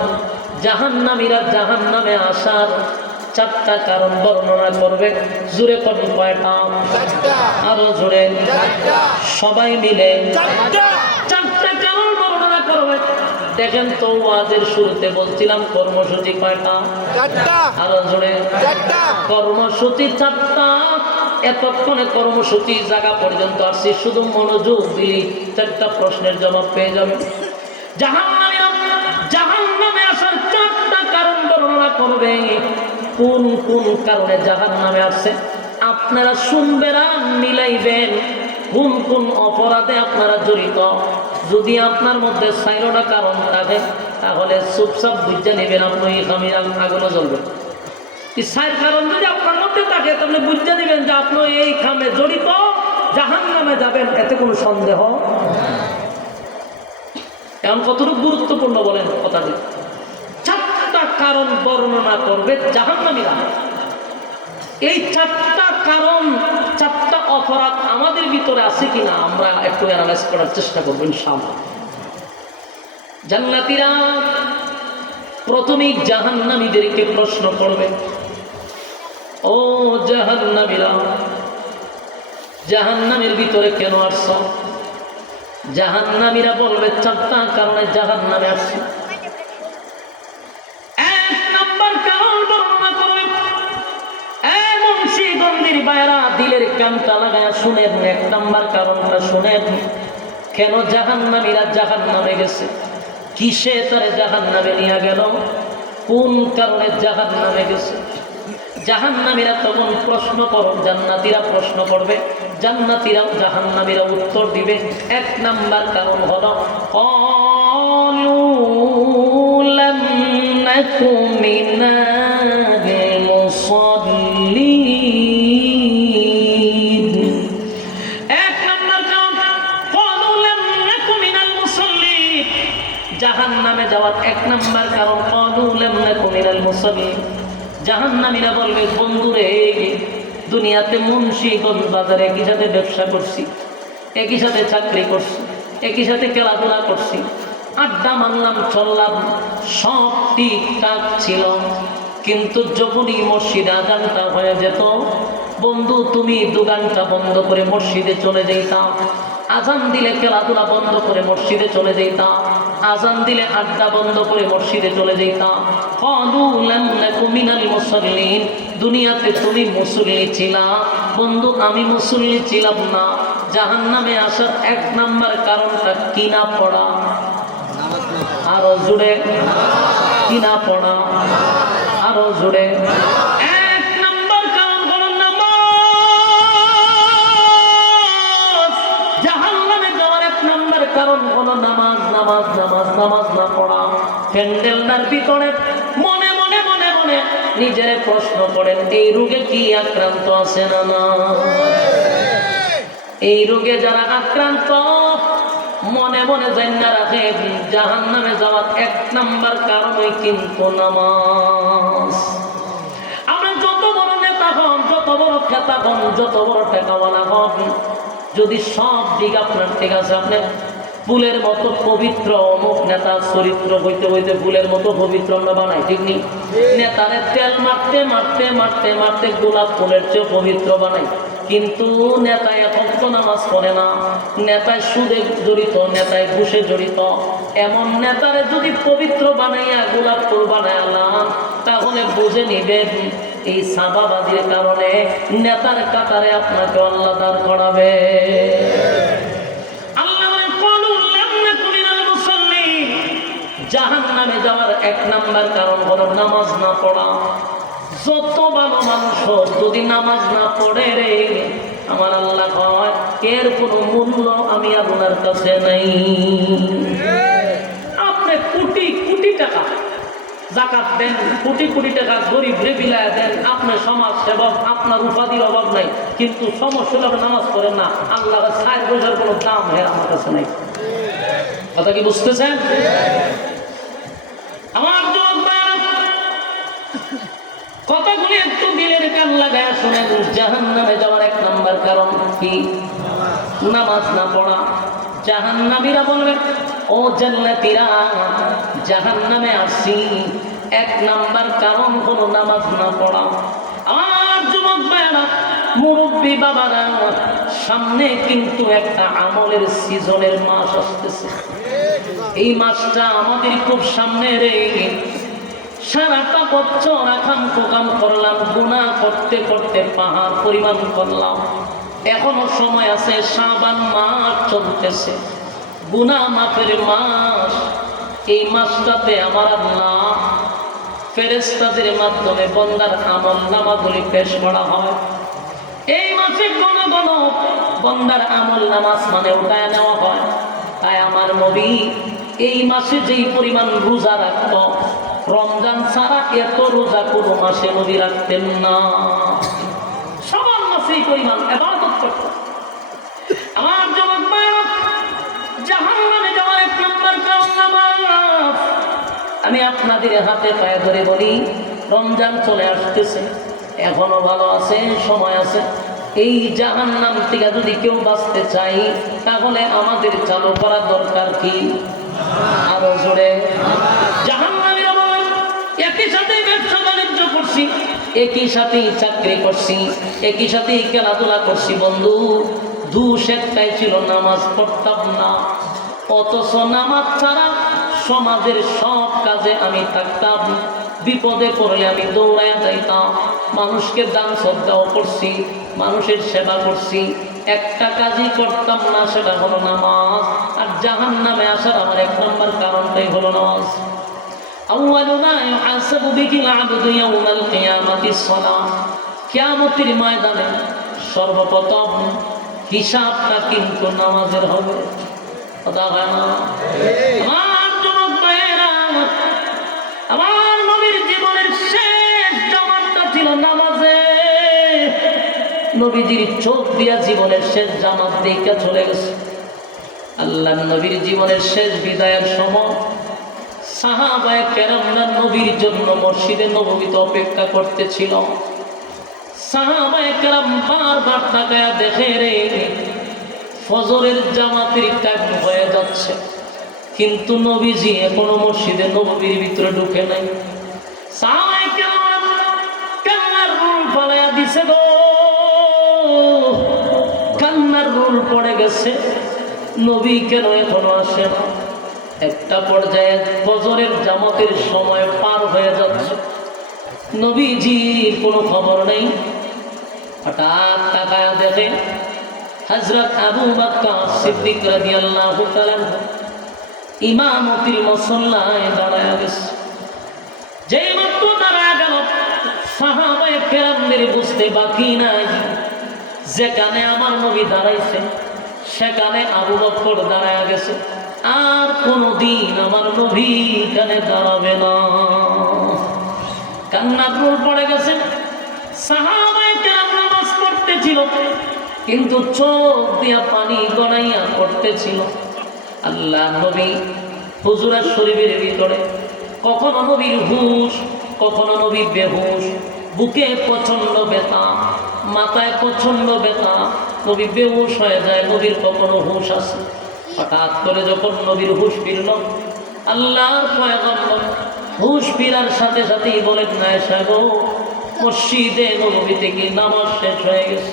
জাহান্নামীরা জাহান্নামে আসার 4টা কারণ বর্ণনা করবে। জোরে করুন, কয়টা? আরো জোরে, সবাই মিলে 4টা কারণ বর্ণনা করবে। দেখেন তো, ওয়াজের শুরুতে বলছিলাম কর্মসূচি কয়টা? আরো জোরে, কর্মসূচি 4টা। এতক্ষণে কর্মসূচি জায়গা পর্যন্ত আসছি, শুধু মনোযোগ দিলে 4টা প্রশ্নের জবাব পেয়ে যাবে। জাহান্নামে আসার 4টা কারণ বর্ণনা করবে। কোন কোন কারণে জাহান্নামে আসছে আপনারা শুনবেন আর মিলাইবেন, কোন কোন অপরাধে আপনারা জড়িত। যদি আপনার মধ্যে 4টা কারণ থাকে, তাহলে চুপচাপ বুঝে নেবেন আপনি এই আগুনে জ্বলবেন। 4 কারণ যদি আপনার মধ্যে থাকে, তাহলে বুঝে নেবেন যে আপনি এই খামে জড়িত, জাহান্নামে যাবেন, এতে কোনো সন্দেহ। এখন কতটুকু গুরুত্বপূর্ণ বলেন কথাটি। 4টা কারণ বর্ণনা করবে জাহান্নামীরা। এই 4টা কারণ, 4টা অপরাধ আমাদের ভিতরে আছে কিনা আমরা একটু অ্যানালাইজ করার চেষ্টা করবো ইনশাআল্লাহ। জান্নাতীরা প্রথমেই জাহান্নামীদেরকে প্রশ্ন করবে, ও জাহান্নামীরা, জাহান্নামের ভিতরে কেন আসছো? জাহান্নামীরা বলবে 4টা কারণে জাহান্নামে আসছে। 1 নম্বর কারণ বর্ণনা করবে। মুন্সিগঞ্জের বাইরা দিলের কানটা লাগায়া শুনেন, 1 নম্বর কারণটা শুনেন। কেন জাহান্নামীরা জাহান্নামে গেছে, কিসে তারে জাহান্নামে নিয়ে গেল, কোন কারণে জাহান্নামে গেছে? জাহান্নামীরা তখন প্রশ্ন করো, জান্নাতীরা প্রশ্ন করবে, জান্নাতীরাও জাহান্নামীরা উত্তর দিবে। 1 নাম্বার কারণ হলো ক্বালু লাম নাকু মিনাল মুসাল্লিন। 1 নাম্বার কারণ ক্বালু লাম নাকু মিনাল মুসাল্লিন। জাহান্নামে যাওয়ার 1 নাম্বার কারণ ক্বালু লাম নাকু মিনাল মুসাল্লিন। জাহান্নামীরা বলবে, বন্ধুরে, দুনিয়াতে মুন্সিগঞ্জ বাজারে একই সাথে ব্যবসা করছি, একই সাথে চাকরি করছি, একই সাথে খেলাধুলা করছি, আড্ডা মারলাম, চললাম, সব ঠিকঠাক ছিল। কিন্তু যখনই মসজিদে আজানটা হয়ে যেত, বন্ধু তুমি দোকানটা বন্ধ করে মসজিদে চলে যেতাম, আজান দিলে খেলাধুলা বন্ধ করে মসজিদে চলে যেতাম, আজান দিলে আড্ডা বন্ধ করে মসজিদে চলে যেতাম। ক্বালু লাম নাকু মিনাল মুসাল্লিন। দুনিয়াতে তুমি মুসল্লি ছিলা, বন্ধু আমি মুসল্লি ছিলাম না। জাহান্নামে আসার 1 নাম্বার কারণটা কিনা পড়া। আরো জুড়ে, কিনা পড়া, আরো জুড়ে। 1 নাম্বার কারণ হলো নামাজ। জাহান্নামে যাওয়ার 1 নাম্বার কারণ হলো নামাজ, নামাজ, নামাজ, নামাজ না পড়া। প্যান্ডেলটার ভিতরে মনে মনে মনে মনে নিজের প্রশ্ন করেন, এই রোগে কি আক্রান্ত আছে না? এই রোগে যারা আক্রান্ত মনে মনে জান্না রাখে জাহান্নামে যাওয়ার 1 নাম্বার কারণই কিন্তু নামাজ। আমরা যত বড় নেতা হন, যত বড় খেতা হন, যত বড় টাকাওয়ালা হন, যদি সব দিক আপনার ঠিক আছে, আপনি ফুলের মতো পবিত্র, অমুক নেতার চরিত্র হইতে হইতে ফুলের মতো পবিত্র আমরা বানাই, ঠিক নেই? নেতারে তেল মারতে মারতে মারতে মারতে গোলাপ ফুলের চেয়ে পবিত্র বানাই, কিন্তু নেতায় ভক্ত নামাজ পড়ে না, নেতায় সুদে জড়িত, নেতায় ঘুষে জড়িত। এমন নেতারে যদি পবিত্র বানাইয়া গোলাপ ফুল বানাইলাম, তাহলে বুঝে নিবেন এই সাবাবাজির কারণে নেতার কাতারে আপনাকে আল্লাহ দাঁড় করাবে। জাহান্নামে যাওয়ার 1 নাম্বার কারণ হলো নামাজ না পড়া। যত ভালো মানুষ যদি নামাজ না পড়ে রে, আমার আল্লাহ কয় এর কোনো মূল্য আমি আপনার কাছে নাই। আপনি কোটি কোটি টাকা যাকাত দেন, কোটি কোটি টাকা গরিবরে বিলায় দেন, আপনি সমাজ সেবক, আপনার উপাধির অভাব নাই, কিন্তু সমস্যা হলে আপনি নামাজ পড়েন না, আল্লাহ 60 পয়সার কোনো দাম আমার কাছে নাই। কথা কি বুঝতেছেন? আমার কথাগুলি একটু দিলের কান লাগায় শুনেন। জাহান্নামে যাওয়ার 1 নাম্বার কারণ কি? নামাজ না পড়া। জাহান্নামীরা বলবেন, ও জান্নাতীরা, জাহান্নামে আসছি 1 নাম্বার কারণ হলো নামাজ না পড়া। আমার যুবক ভাইরা, মুরব্বী বাবারা, সামনে কিন্তু একটা আমলের সিজনের মাস আসতেছে। এই মাসটা আমাদের খুব সামনে রে। সারাটা বছর আকাম কুকাম করলাম, গুনাহ করতে করতে পাহাড় পরিমাণ করলাম, এখনো সময় আছে। শাবান মাস চলতেছে, গুনাহ মাফের মাস। এই মাসটাতে আমার আল্লাহ ফেরেশতাদের মাধ্যমে বান্দার আমলনামাগুলি পেশ করা হয়। এই মাসে ঘন ঘন বান্দার আমলনামা মানে উঠায় নেওয়া হয়। তাই আমার নবী এই মাসে যেই পরিমাণ রোজা রাখত, রমজান ছাড়া এত রোজা কোনো মাসে নবী রাখতেন না। সবার মাসে এই পরিমাণ ইবাদত করত। আমার যুবক ভাইরা, জাহান্নামে যাওয়ার 1 নাম্বার কারণ নামাজ। আমি আপনাদের হাতে পায়ে ধরে বলি, রমজান চলে আসতেছে, এখনো ভালো আছে, সময় আছে। এই জাহান্নাম থেকে যদি কেউ বাঁচতে চাই, তাহলে আমাদের চালু করা দরকার কি? আরো জোরে। জাহান্নামীরা বলেন, একই সাথে ব্যবসা বাণিজ্য করছি, একই সাথে চাকরি করছি, একই সাথে খেলাধুলা করছি, বন্ধু দোষ একটাই ছিল, নামাজ পড়তাম না। অথচ নামাজ ছাড়া সমাজের সব কাজে আমি থাকতাম, বিপদে পড়লে আমি দৌড়ায় যাইতাম, মানুষকে দান শ্রদ্ধাও করছি, মানুষের সেবা করছি, একটা কাজই করতাম না, সেটা হলো নামাজ। আর জাহান্নামে আসার আমার 1 নাম্বার কারণটাই হলো নামাজ। আউয়ালু মা ইউহাসাবু বিহিল আবদু ইয়াউমাল কিয়ামাতিস সালাহ। কিয়ামতের ময়দানে সর্বপ্রথম হিসাবটা কিন্তু নামাজের হবে। কথা হয় না? আমার যুবক ভাইয়েরা, আমার নবীর জীবনের শেষ জামাতটা ছিল নামাজে। নবীজির চোখ দিয়া জীবনের শেষ জামাত দেখে চলে গেছে। আল্লাহ নবীর জীবনের শেষ বিদায়ের সময় সাহাবায়ে কেরামরা নবীর জন্য মসজিদে নববীতে অপেক্ষা করতেছিল। সাহাবায়ে কেরাম বারবার তাকায়া দেখে রে, ফজরের জামাতের টাইম হয়ে যাচ্ছে, কিন্তু নবীজি এখনো মসজিদে নববীর ভিতরে ঢুকে নাই। সাহাবায়ে কেরাম কান্নার রুল ফলাইয়া দিছে গো, কান্নার রুল পড়ে গেছে, নবী কেন এখনো আসে না? একটা পর্যায়ে ফজরের জামাতের সময় পার হয়ে যাচ্ছে, নবীজির কোনো খবর নেই। হঠাৎ তাকায়া দেখে হযরত আবু বকর সিদ্দিক রাদিয়াল্লাহু তাআলা ইমামতির মুসল্লায় দাঁড়ায় গেছে। যেই মাত্র দাঁড়ায় গেল, সাহাবায়ে কেরামদের বুঝতে বাকি নাই, যেখানে আমার নবী দাঁড়াইছে সেখানে আবু বকর দাঁড়ায় গেছে। আর কোনদিন আমার নবী এখানে দাঁড়াবে না। কান্নার রোল পড়ে গেছে। সাহাবায়ে কেরাম নামাজ পড়তেছিল, কিন্তু চোখ দিয়া পানি গড়াইয়া পড়তেছিল। আল্লাহ নবী হুজুরার শরীরের ভিতরে কখনো নবীর হুশ, কখনো নবী বেহুশ, বুকে প্রচন্ড ব্যথা, মাথায় প্রচন্ড ব্যথা, নবী বেহুশ হয়ে যায়, নবীর কখনো হুশ আসে। হঠাৎ করে যখন নবীর হুশ ফিরল, আল্লাহর পয়গম্বর হুশ ফিরার সাথে সাথেই বলেন, না সাহেব, মসজিদে নববী থেকে নামাজ শেষ হয়ে গেছে।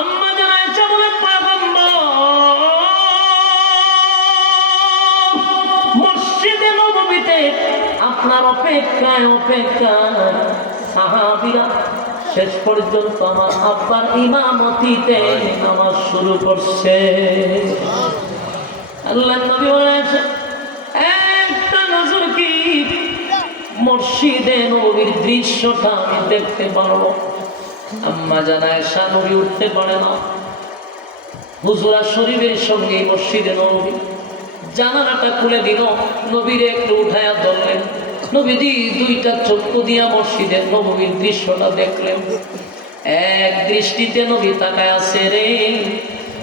আম্মা জানা এসে বলে, পয়গম্বর মসজিদে নববীতে আপনার অপেক্ষায় সাহাবীরা শেষ পর্যন্ত আমার আব্বার ইমামতিতে নামাজ শুরু করছে। আল্লাহ নবী বলেছে, একটা নজর কি মসজিদে নবীর দৃশ্যটা আমি দেখতে পারবো? আম্মা জানা এসা নবী উঠতে পারে না, হুজুরা শরীফের সঙ্গে মসজিদে নবী জানালাটা খুলে দিল, নবীরে একটু উঠায়া ধরলেন। নবীজি দুইটা চক্ষু দিয়া মসজিদের নবীর দৃশ্যটা দেখলেন। এক দৃষ্টিতে নবী তাকায় আছে রে।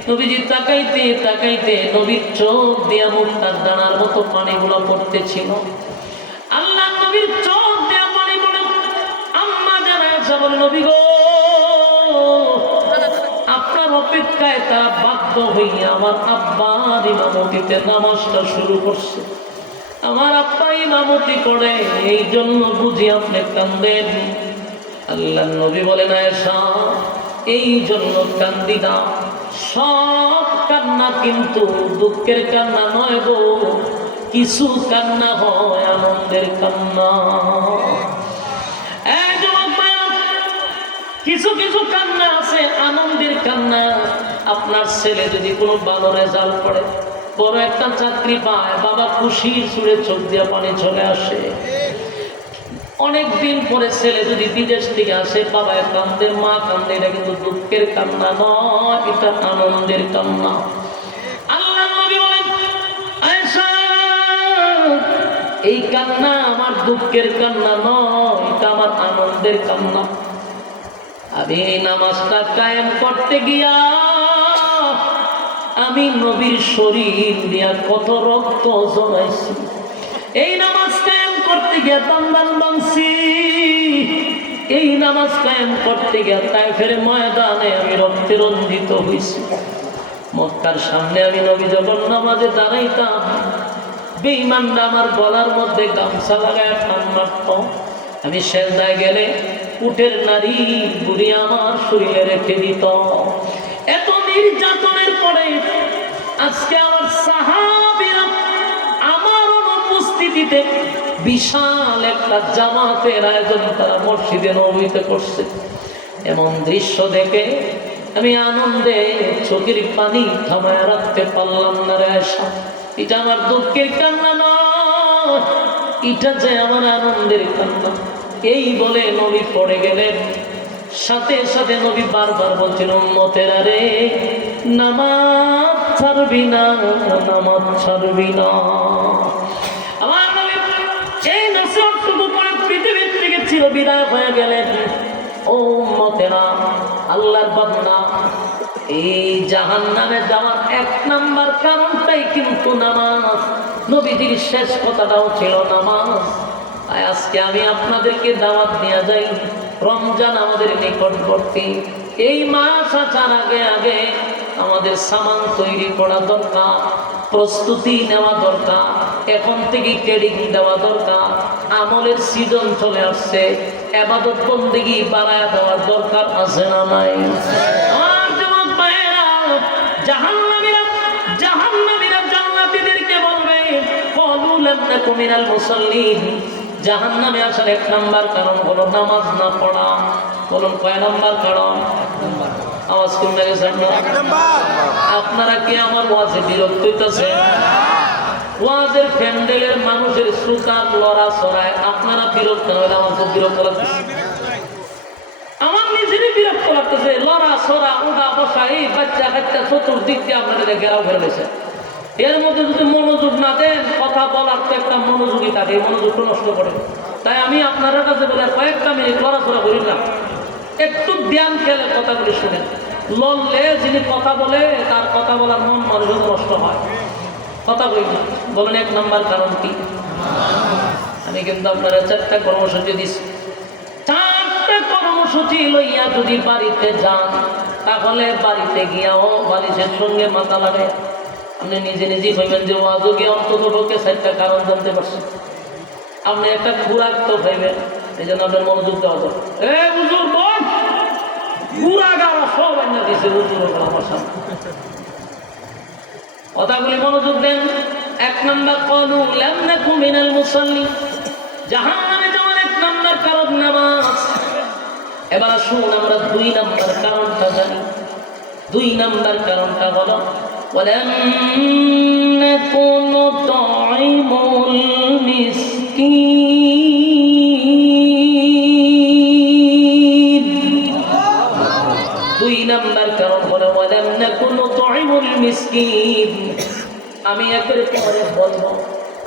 নবীজি তাকাইতে তাকাইতে নবীর চোখ দিয়া মুক্তার দানার মতো পানিগুলো পড়তেছিল। আল্লাহ নবীর চোখ দিয়া পানি পড়ে। আম্মা জানা এসে বলে, নবী গো, আপনার অপেক্ষায় তা বাধ্য হইয়া আমার আব্বার ইমামতিতে নামাজটা শুরু করছে। আমার আব্বা ইমামতি করে, এই জন্য বুঝি আপনি কান্দেন। আল্লাহ নবী বলেন, আয়েশা, এই জন্য কান্দি না, সব কান্না কিন্তু দুঃখের কান্না নয় গো, কিছু কান্না হয় আনন্দের কান্না। কিছু কিছু কান্না আছে আনন্দের কান্না। আপনার ছেলে যদি কোনো ভালো রেজাল্ট করে, বড় একটা চাকরি পায়, বাবা খুশির সুরে চোখ দিয়ে পানি চলে আসে। অনেকদিন পরে ছেলে যদি বিদেশ থেকে আসে, বাবা কান্দে, মা কান্দে, এটা কিন্তু দুঃখের কান্না নয়, এটা আনন্দের কান্না। আল্লাহ নবী বলেন, আয়েশা, এই কান্না আমার দুঃখের কান্না নয়, এটা আমার আনন্দের কান্না। আমি নামাজটা কায়েম করতে গিয়া আমি নবীর শরীর দিয়া কত রক্ত জমাইছি। এই নামাজ কায়েম করতে গিয়া দান্দান বানছি। এই নামাজ কায়েম করতে গিয়া তায়েফের ময়দানে আমি রক্তে রঞ্জিত হইছি। মক্কার সামনে আমি নবী যখন নামাজে দাঁড়াইতাম, বেঈমানরা আমার গলার মধ্যে গামছা লাগায় টান মারত। আমি সেজদায় গেলে উটের নারী বুড়ি আমার শরীরে রেখে দিত। এত নির্যাতনের পরে আজকে আমার সাহাবীরা আমার অনুপস্থিতিতে বিশাল একটা জামাতের আয়োজন তারা মসজিদে নববীতে করছে। এমন দৃশ্য দেখে আমি আনন্দে চোখের পানি থামায় রাখতে পারলাম না রে আয়েশা। এটা আমার দুঃখের কান্না নয়, এটা যে আমার আনন্দের কান্না। এই বলে নবী পড়ে গেলেন। সাথে সাথে নবী বারবার বলছেন, উম্মতেরা রে, নামাজ ছাড়বি না, নামাজ ছাড়বি না। আমার নবী এই নসিহতটুকু পরে পৃথিবীর থেকে চির বিদায় হয়ে গেলেন। ও উম্মতেরা, আল্লাহর বান্দা, এই জাহান্নামে যাওয়ার এক নাম্বার কারণটাই কিন্তু নামাজ। নবীজির শেষ কথাটাও ছিল নামাজ। আজকে আমি আপনাদেরকে দাওয়াত নিয়ে যাই, রমজান আমাদের নিকটবর্তী। এই মাস আসার আগে আগে আমাদের সামান তৈরি করা দরকার, প্রস্তুতি নেওয়া দরকার, এখন থেকে ট্রেডিং দেওয়া দরকার। আমলের সিজন চলে আসছে, ইবাদত বন্দেগী বাড়ায়া দেওয়ার দরকার আছে না নাই? আমার যুবক ভাইয়েরা, জাহান্নামীরা জান্নাতীদেরকে বলবে, ক্বালু লাম নাকু মিনাল মুসাল্লিন। জাহান্নামে আসার এক নাম্বার কারণ হলো নামাজ না পড়া। বলুন কয় নাম্বার কারণ? আওয়াজ কমে গেছে। আপনারা কি আমার ওয়াজে বিরক্ত হইতেছেন? ওয়াজের প্যান্ডেলের মানুষের শ্রোতার লড়া ছড়ায় আপনারা বিরক্ত হলে আমার খুব বিরক্ত লাগতেছে। আমার নিজেরই বিরক্ত লাগতেছে। লড়া ছড়া, ওঠা বসা, এই বাচ্চা কাচ্চা চতুর্দিক দিয়ে আপনাদের ঘেরাও করে দিয়েছে। এর মধ্যে যদি মনোযোগ না দেন, কথা বলার তো একটা মনোযোগী থাকে, এই মনোযোগটা নষ্ট করে। তাই আমি আপনার কাছে বলে কয়েকটা মিনিট লড়াচড়া করি না, একটু ধ্যান খেলে কথাগুলি শুনেন। লড়লে যিনি কথা বলে তার কথা বলার মন মানুষের নষ্ট হয়। কথা বলি না। বলেন 1 নম্বর কারণ কি? আমি কিন্তু আপনারা 4টা কর্মসূচি দিচ্ছি। 4টা কর্মসূচি লইয়া যদি বাড়িতে যান, তাহলে বাড়িতে গিয়াও বালিশের সঙ্গে মাথা লাগে আপনি নিজে নিজেই ভাইবেন যে ওয়াজও গিয়ে অন্তত পক্ষে 4টা কারণ জানতে পারছেন। আপনি একটা খুরাক তো ভাইবেন, এই জন্য আপনার মনোযোগ দেওয়া যায়। হুজুর বল, খুরাক আমার সব আইনা দিয়েছে হুজুর আমার সামনে। কথাগুলি মনোযোগ দেন। 1 নম্বর ক্বালু লাম নাকু মিনাল মুসাল্লি, জাহান্নামে যাওয়ার 1 নম্বর কারণ নামাজ। এবার আসুন আমরা 2 নম্বর কারণটা জানি। 2 নম্বর কারণটা হলো ওয়ালাম নাকু নুতঈমুল মিসকিন। 2 নম্বর কারণ হলো ওয়ালাম নাকু নুতঈমুল মিসকিন। আমি একের পরে বলবো,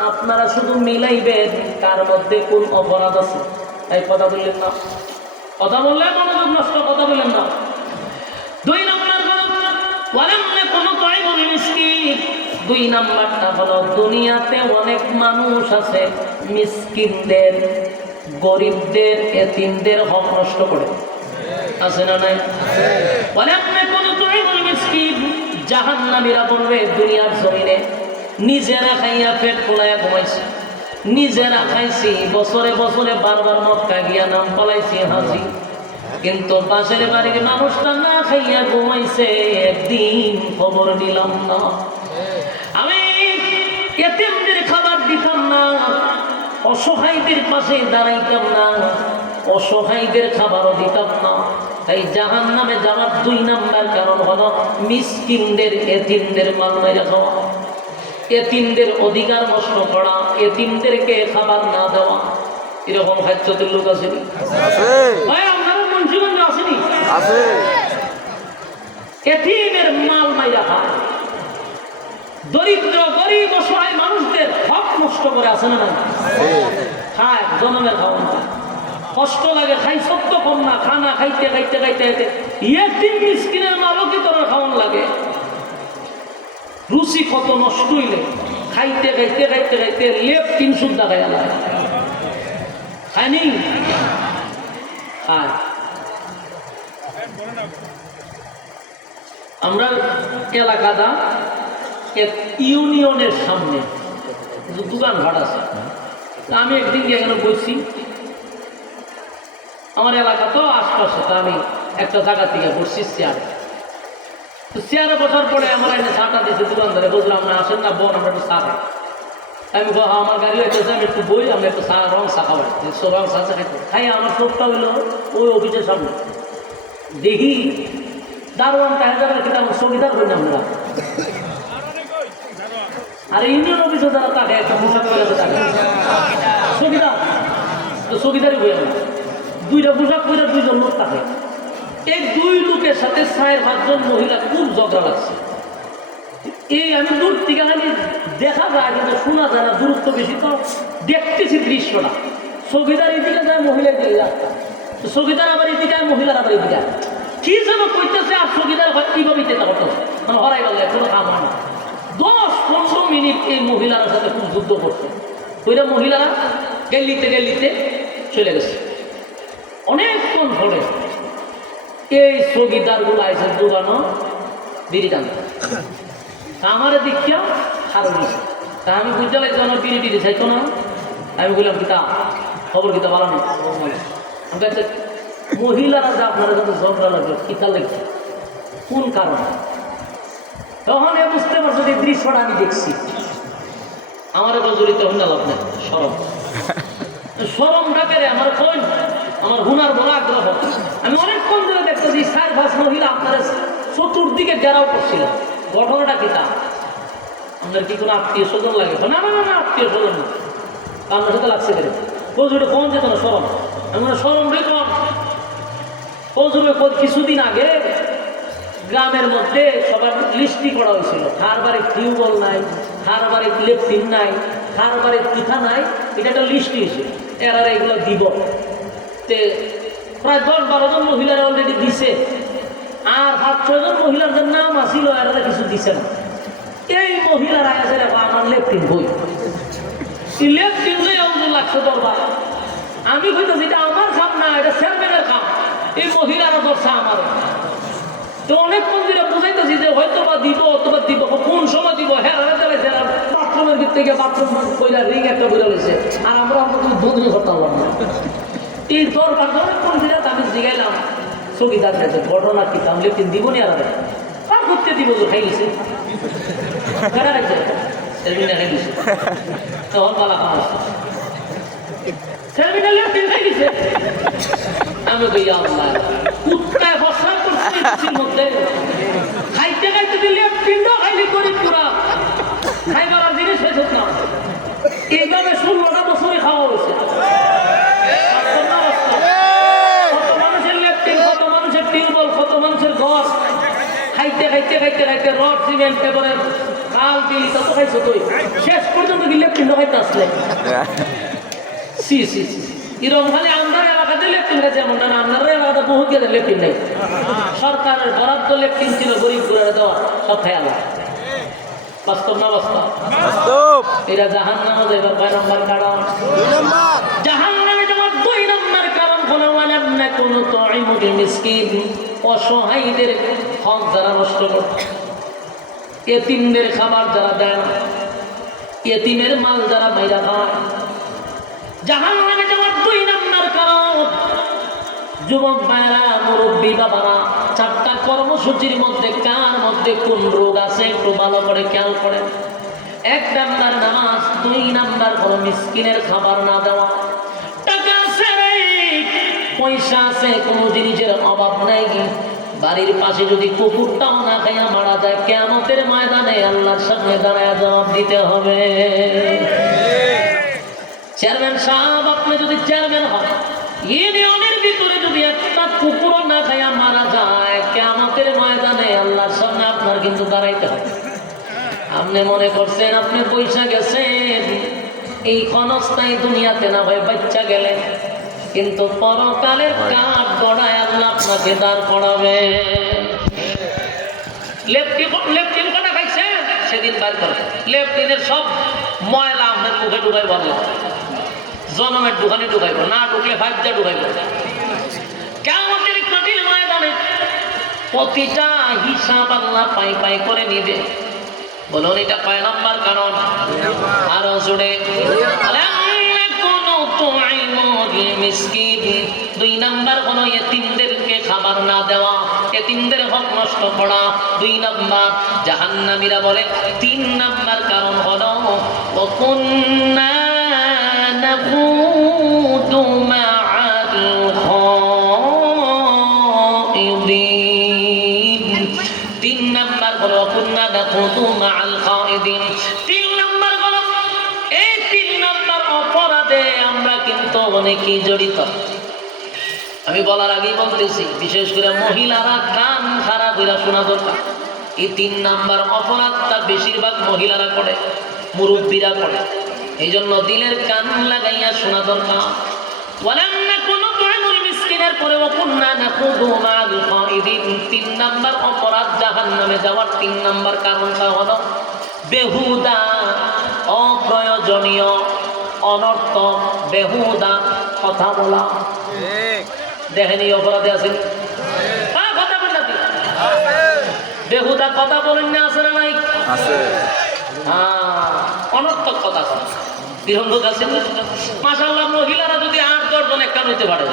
আপনারা শুধু মিলাইবেন কার মধ্যে কোন অপরাধ আছে। এই কথা বললেন না, কথা বললে মনোযোগ নষ্ট, কথা বললেন না। 2 নম্বর ওয়ালাম নাকু নুতঈমুল মিসকিন। 2 নম্বরটা হলো দুনিয়াতে অনেক মানুষ আছে মিসকিনদের, গরিবদের, এতিমদের হক নষ্ট করে, আছে না নাই? ওয়ালাম নাকু নুতঈমুল মিসকিন। জাহান্নামীরা বলবে দুনিয়ার জমিনে নিজেরা খাইয়া পেট ফোলাইয়া ঘুমাইছি, নিজেরা খাইছি, বছরে বছরে বারবার মক্কা গিয়া নাম পলাইছি হাজি, কিন্তু পাশের বাড়ির মানুষটা না খাইয়া ঘুমাইছে, একদিন খবর নিলাম না। আমি এতিমদের খাবার দিতাম না, অসহায়দের পাশে দাঁড়াইতাম না, অসহায়দের খাবারও দিতাম না। তাই জাহান্নামে যাওয়ার 2 নম্বর কারণ হলো মিসকিনদের, এতিমদের মাল মাইরা খাওয়া, এতিমদের অধিকার নষ্ট করা, এতিমদেরকে খাবার না দেওয়া। এরকম হাজ্জতের লোক আসেনি? আপনারা মুন্সিগঞ্জে আসেনি? এতিমের মাল মাইরা খায়, দরিদ্র গরিব অসহায় মানুষদের হক নষ্ট করে, আসে না? খায়, জনমের খাওয়া খায়, কষ্ট লাগে, খাই সত্য কম না, খানা খাইতে খাইতে খাইতে খাইতে এতিম মিসকিনের মালও কি তোর খাওয়ান লাগে। রুচি কত নষ্ট হইলে খাইতে খাইতে খাইতে খাইতে লেপ 300 টাকা লাগে, খায়নি? খায়। আমরা এলাকাটা এক ইউনিয়নের সামনে দোকান ঘাট আছে। আমি একদিন গিয়ে এখানে বসছি, আমার এলাকা তো আশপাশে, তা আমি একটা জায়গা থেকে বসছি চেয়ারে। তো চেয়ারে বসার পরে আমার এনে চাটা দিয়েছে দোকানদারে, বুঝলাম না আসেন না বোন আমরা একটু চা খাই। আমি আমার গাড়ি হইতেছে, আমি একটু বই, আমি একটু চা রং চা খাবার, রং চা চা খাইতে খাই। আমার চোখটা হইলো ওই অফিসের সামনে, দেখি দারোয়ানটা হাজারের কিনা সঙ্গীতার করি না আমরা। আর ইউনিয়ন অফিসে যারা থাকে একটা পোশাক করে থাকে সঙ্গীতার, তো সঙ্গীতারই বই আমরা 2টা পোশাক করে 2জন লোক থাকে। এই 2 লোকের সাথে 4-5 জন মহিলা খুব ঝগড়া লাগছে। এই আমি দূর থেকে খালি দেখা যায় কিন্তু শোনা যায় না, দূরত্ব বেশি, তো দেখতেছি দৃশ্যটা। সঙ্গীতার এদিকে যায়, মহিলা এদিকে যায়, সঙ্গীতার আবার এদিকে, মহিলার আবার এদিকে। কি যেন কইতেছে, আর সঙ্গীতার কিভাবে চেষ্টা করতেছে, মানে হরাই বললে কোনো কাম হয় না। 10-15 মিনিট এই মহিলার সাথে খুব যুদ্ধ করছে। ওইটা মহিলারা গেলিতে গেলিতে চলে গেছে। অনেকক্ষণ ধরে এই স্থগিতারগুলো আইসে দোকানো বিড়ি টানতে, আমার দীক্ষা হারো দিয়েছে। তা আমি বুঝতে লাগছি আমার বিড়ি টিড়ি চাইতো না। আমি বললাম কিতা খবর, কিতা ভালো নেই। আমি কাছে মহিলারা যে আপনারা যত ঝগড়া লাগবে কিতা লাগছে, কোন কারণ? তখন এ বুঝতে পারছো যে দৃশ্যটা আমি দেখছি। আমার এখন জড়িত হন না লাভ নেই, সরম সরম ডাকেরে আমার কই, আমার হুনার বড় আগ্রহ। আমি অনেকক্ষণ ধরে দেখতেছি 4-5 মহিলা আপনারা চতুর্দিকে ঘেরাও করছিল। ঘটনাটা কি তা? আপনার কি কোনো আত্মীয় স্বজন লাগে? না না না, আত্মীয় স্বজন না, আপনার সাথে লাগছে কেন? কজুরে কম যেত না সরম, আমি সরম রে কম। কজুরে কিছুদিন আগে গ্রামের মধ্যে সবার লিস্টি করা হয়েছিল, কার বাড়ি টিউবওয়েল নাই, কার বাড়ি ইলেকট্রিক নাই, কার বাড়ি পিঠা নাই, এটা একটা লিস্ট হয়েছে। এরা এগুলো দিব, তে প্রায় 10-12 জন মহিলারা অলরেডি দিছে, আর 5-6 জন মহিলার যে নাম আসিল এরা কিছু দিছে না। এই মহিলারা এসে দেখো আমার লেফটিন বই লেফটিন লাগছে দরবার। আমি হয়তো যেটা আমার কাম না, এটা চেয়ারম্যানের কাম। এই মহিলারা ধরছে আমার। তো অনেক মন্দিরে বুঝাইতেছি যে হয়তো বা দিব অথবা দিব, কোন সময় দিব। হ্যাঁ বাথরুমের ভিতর থেকে বাথরুম কইলা রিং একটা বেরো হয়েছে, আর আমরা তুমি বদলি করতে পারলাম না। এই দরকার অনেক মন্দিরে আমি জিগাইলাম চকিদার কাছে ঘটনা কি, আমি লেফটিন দিব নি আর কার করতে দিব তো খাই গেছে খাই গেছে তখন পালা খাওয়া আছে আমি কুত্তায় বসা করছি মধ্যে খাইতে খাইতে দিলে পিণ্ড খাইলে করি পুরা খাইবার আর জিনিস হয়েছে না। এইভাবে 16টা বছরে খাওয়া হয়েছে। কত মানুষের লেফটিন, কত মানুষের টিউবওয়েল, কত মানুষের ঘর খাইতে খাইতে খাইতে খাইতে রড সিমেন্ট পেপারের খাল বিল কত খাইছো তুই, শেষ পর্যন্ত কি লেফটিন খাইতে আসলে এরকম খালি আমরা এলাকাতে লেফটিন গেছে এমন না, আপনারা এলাকাতে বহু গেলে লেফটিন নেই। সরকারের বরাদ্দ লেফটিন ছিল গরিব গুড়ারে দেওয়া, সব খেয়াল বাস্তব না বাস্তব? এরা জাহান নামে যাইবার 2 নম্বর কারণ, জাহান নামে যাওয়ার 2 নম্বর কারণ হলো ওয়ালান্না কোন তুইমুল মিসকিন, অসহায়দের হক যারা নষ্ট করে, এতিমদের খাবার যারা দেয় না, এতিমের মাল যারা মাইরা খায়। জাহান্নামে যাওয়ার 2 নম্বর কারণ, যুবক ভাইরা, মুরব্বী বাবারা, 4টা কর্মসূচির মধ্যে কার মধ্যে কোন রোগ আছে একটু ভালো করে খেয়াল করেন। 1 নম্বর নামাজ, 2 নম্বর হলো মিসকিনের খাবার না দেওয়া। টাকা আছে, পয়সা আছে, কোনো জিনিসের অভাব নাই, বাড়ির পাশে যদি কুকুরটাও না খাইয়া মারা যায়, কিয়ামতের ময়দানে আল্লাহর সামনে দাঁড়ায় জবাব দিতে হবে। চেয়ারম্যান সাহেব, আপনি যদি চেয়ারম্যান হন, ইউনিয়নের ভিতরে যদি একটা কুকুর না খাইয়া মারা যায়, কিয়ামতের ময়দানে আল্লাহর সামনে আপনার কিন্তু দাঁড়াইতে হবে। আপনি মনে করছেন আপনি পয়সা গেছেন, এই ক্ষণস্থায়ী দুনিয়াতে না হয় বাচ্চা গেলেন, কিন্তু পরকালের কাঠ গড়ায় আল্লাহ আপনাকে দাঁড় করাবে। লেফটিন কটা খাইছে সেদিন বার করে লেফটিনের সব ময়লা আপনার মুখে ঢুকাই বলে, জনমের দোকানে ঢুকাইব, না ঢুকলে 5 দিয়ে ঢুকাইব। কিয়ামতের কঠিন ময়দানে প্রতিটা হিসাব আল্লাহ পাই পাই করে নিবে। বলুন এটা 5 নম্বর কারণ। আরো জুড়ে 2 নম্বর হলো এতিমদেরকে খাবার না দেওয়া, এতিমদের হক নষ্ট করা 2 নম্বর। জাহান্নামীরা বলে 3 নম্বর কারণ হলো ওয়াকুন্না নাকুদু মা'আল খাইদিন। 3 নম্বর হলো ওয়াকুন্না নাকুদু মা'আল খাইদিন। 3 নম্বর হলো এই 3 নম্বর অপরাধে আমরা কিন্তু অনেকেই জড়িত। আমি বলার আগেই বলতেছি, বিশেষ করে মহিলারা কান খারাপ হইলা শোনা দরকার। এই 3 নাম্বার অপরাধটা বেশিরভাগ মহিলারা করে, মুরব্বীরা করে। এই জন্য দিলের কান লাগাইয়া শোনা দরকার। ওয়ালান্না কোন তুইমুল মিসকিনের পরে ওয়াকুন্না নাকুদু মা'আল খাইদিন। 3 নাম্বার অপরাধ জাহান্নামে যাওয়ার 3 নাম্বার কারণটা হলো বেহুদা, অপ্রয়োজনীয়, অনর্থক, বেহুদা কথা বলা। দেখেনি অপরাধে আছেন, কথা বলেন, বেহুদা কথা বলেন না, আছে না নাই? অনর্থক কথা বিহঙ্গক আছে। মাশাআল্লাহ, মহিলারা যদি 8-10 জন একটা হইতে পারে,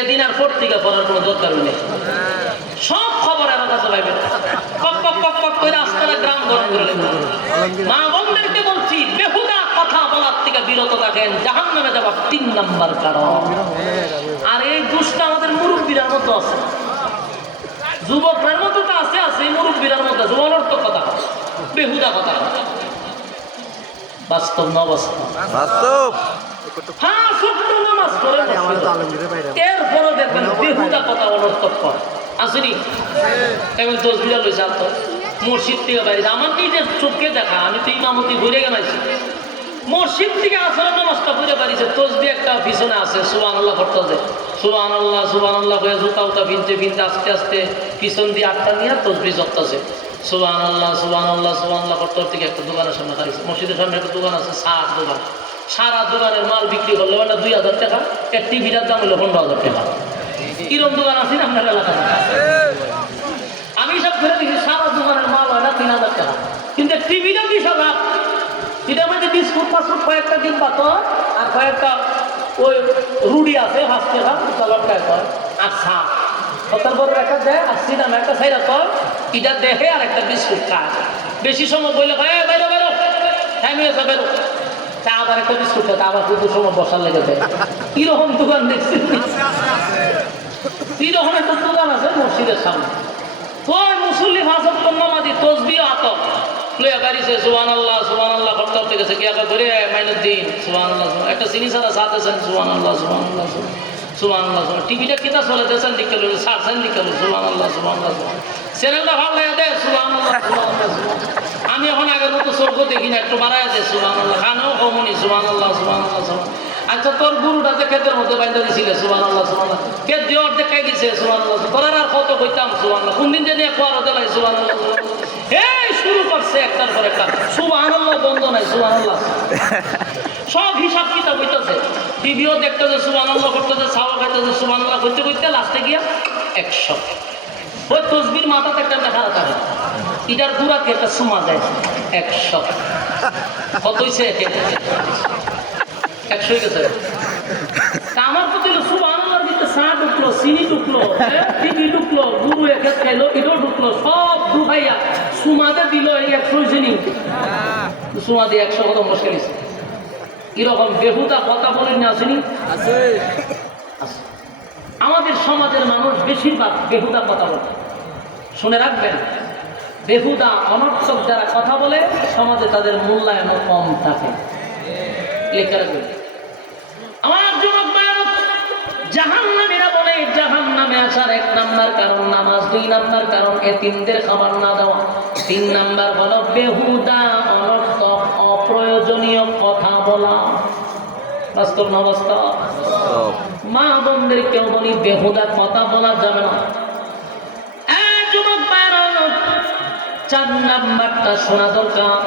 এদিন আর পত্রিকা পড়ার কোনো দরকার নেই, সব খবর এর কাছে পাইবেন। কক কক কক কক করে আস্তারা গ্রাম গরম করে। মা বোনদেরকে বলছি, বেহুদা কথা বলার থেকে বিরত থাকেন, জাহান্নামে যাওয়ার 3 নাম্বার কারণ। আর এই দুষ্টা আমাদের মুরব্বীর মতো আছে, যুবকদের মতো তো আছে, আছে মুরব্বীর মতো আছে, অনর্থক কথা, বেহুদা কথা। বাস্তব না বাস্তব? বাস্তব। হ্যাঁ, ছোট্ট নামাজ পড়ে এরপরও দেখবেন বেহুদা কথা, অনর্থক কথা আসেনি। এখন 10 বিড়াল হয়েছে আর তো মসজিদ থেকে বাইরে, আমার নিজের চোখে দেখা, আমি তো ইমামতি ঘুরে গেলাইছি, মসজিদ থেকে আসলে নামাজটা ঘুরে পারিছে, তসবি একটা পিছনে আছে, সুবহানাল্লাহ করতেছে, সুবহানাল্লাহ সুবহানাল্লাহ হয়ে জুতা উতা ভিনতে ভিনতে আস্তে আস্তে পিছন দিয়ে 8টা নিয়ে তসবি জপতেছে। সুবহানাল্লাহ সুবহানাল্লাহ সুবহানাল্লাহ করতে করতে একটা দোকানের সামনে দাঁড়িয়েছে। মসজিদের সামনে একটা দোকান আছে, সার দোকান। সারা দোকানের মাল বিক্রি করলে মানে 2000 টাকা, এক টিভিটার দাম হলো 15,000 টাকা। কিরম দোকান আছে না আপনার এলাকায়? আমি সব ধরে দেখি সারা দোকানের মাল হয় না 3000 টাকা, কিন্তু টিভিটা 20,000। এটার মধ্যে বিস্কুট ফাস্কুট কয়েকটা ডিম পাথর আর কয়েকটা ওই রুডি আছে 5 টাকা, 40 টাকা কয়, আর সার তারপর একটা দেয় আর সিনামা একটা সাইরা কর, এটা দেখে আর একটা বিস্কুট খায়। বেশি সময় বইলে বাইরো বাইরো টাইম হয়েছে বেরো, তা আবার একটা বিস্কুট খায়, আবার কিন্তু সময় বসার লেগে দেয়। কিরকম দোকান দেখছি, কিরকম একটা দোকান আছে মসজিদের সামনে। ওই মুসল্লি ভাষণ নামাজি তসবিহ আতক লইয়া বাড়িছে সুবহানাল্লাহ সুবহানাল্লাহ করতে করতে গেছে, কি আবার ধরে মাইনুদ্দিন সুবহানাল্লাহ, একটা চিনি ছাড়া সাথেছেন সুবহানাল্লাহ সুবহানাল্লাহ সুবহানাল্লাহ। টিভিটা কিতা চলে দেশেন দিকে লো, সারছেন দিকে লো, সুবহানাল্লাহ সুবহানাল্লাহ। চ্যানেলটা ভালো লাগে দে সুবহানাল্লাহ সুবহানাল্লাহ। আমি এখন আগের মতো চোখ দেখি না, একটু বাড়াই দে সুবহানাল্লাহ, খানেও কমনি সুবহানাল্লাহ সুবহানাল্লাহ। আচ্ছা তোর গুরুটা যে ক্ষেতের মধ্যে বাইন্দা দিছিলে সুবহানাল্লাহ সুবহানাল্লাহ, ক্ষেত দিয়ে অর্ধেক খাই গেছে সুবহানাল্লাহ, তোর আর কত কইতাম সুবহানাল্লাহ, কোন দিন জানি একবার হতে লাগে সুবহানাল্লাহ। এই শুরু করছে একটার পর একটা সুবহানাল্লাহ, বন্ধ নাই সুবহানাল্লাহ। সব হিসাব কিতাব হইতেছে, টিভিও দেখতেছে সুবহানাল্লাহ করতেছে, ছাওয়া খাইতেছে সুবহানাল্লাহ করতে করতে লাস্টে গিয়া 100। ওই তসবির মাথাতে একটা লেখা থাকে, এটার গুড়াকে একটা সুমা যায় 100। কত হয়েছে? 100 হয়ে গেছে। আমার তো দিল সুবহানাল্লাহর ভিতরে চা ঢুকলো, চিনি ঢুকলো, টিভি ঢুকলো, গুরু একে খাইলো, এটাও ঢুকলো, সব ঢুকাইয়া সুমাতে দিল এই 100 চিনি। সুমা দিয়ে 100 কত মুশকিল। এরকম বেহুদা কথা বলেন না, আসেনি? আমাদের সমাজের মানুষ বেশিরভাগ বেহুদা কথা বলে। শুনে রাখবেন, বেহুদা অনর্থক যারা কথা বলে সমাজে তাদের মূল্যায়ন কম থাকে। লেখা রাখবেন। আমার যুবক ভাইরা, জাহান্নামীরা বলে জাহান্নামে আসার 1 নাম্বার কারণ নামাজ, 2 নাম্বার কারণ এতিমদের খাবার না দেওয়া, 3 নাম্বার হলো বেহুদা অনর্থক অপ্রয়োজনীয় কথা বলা। বাস্তব না বাস্তব? মা বোনদের কেউ বলি বেহুদা কথা বলা যাবে না। যুবক ভাইরা, 4 নাম্বারটা শোনা দরকার।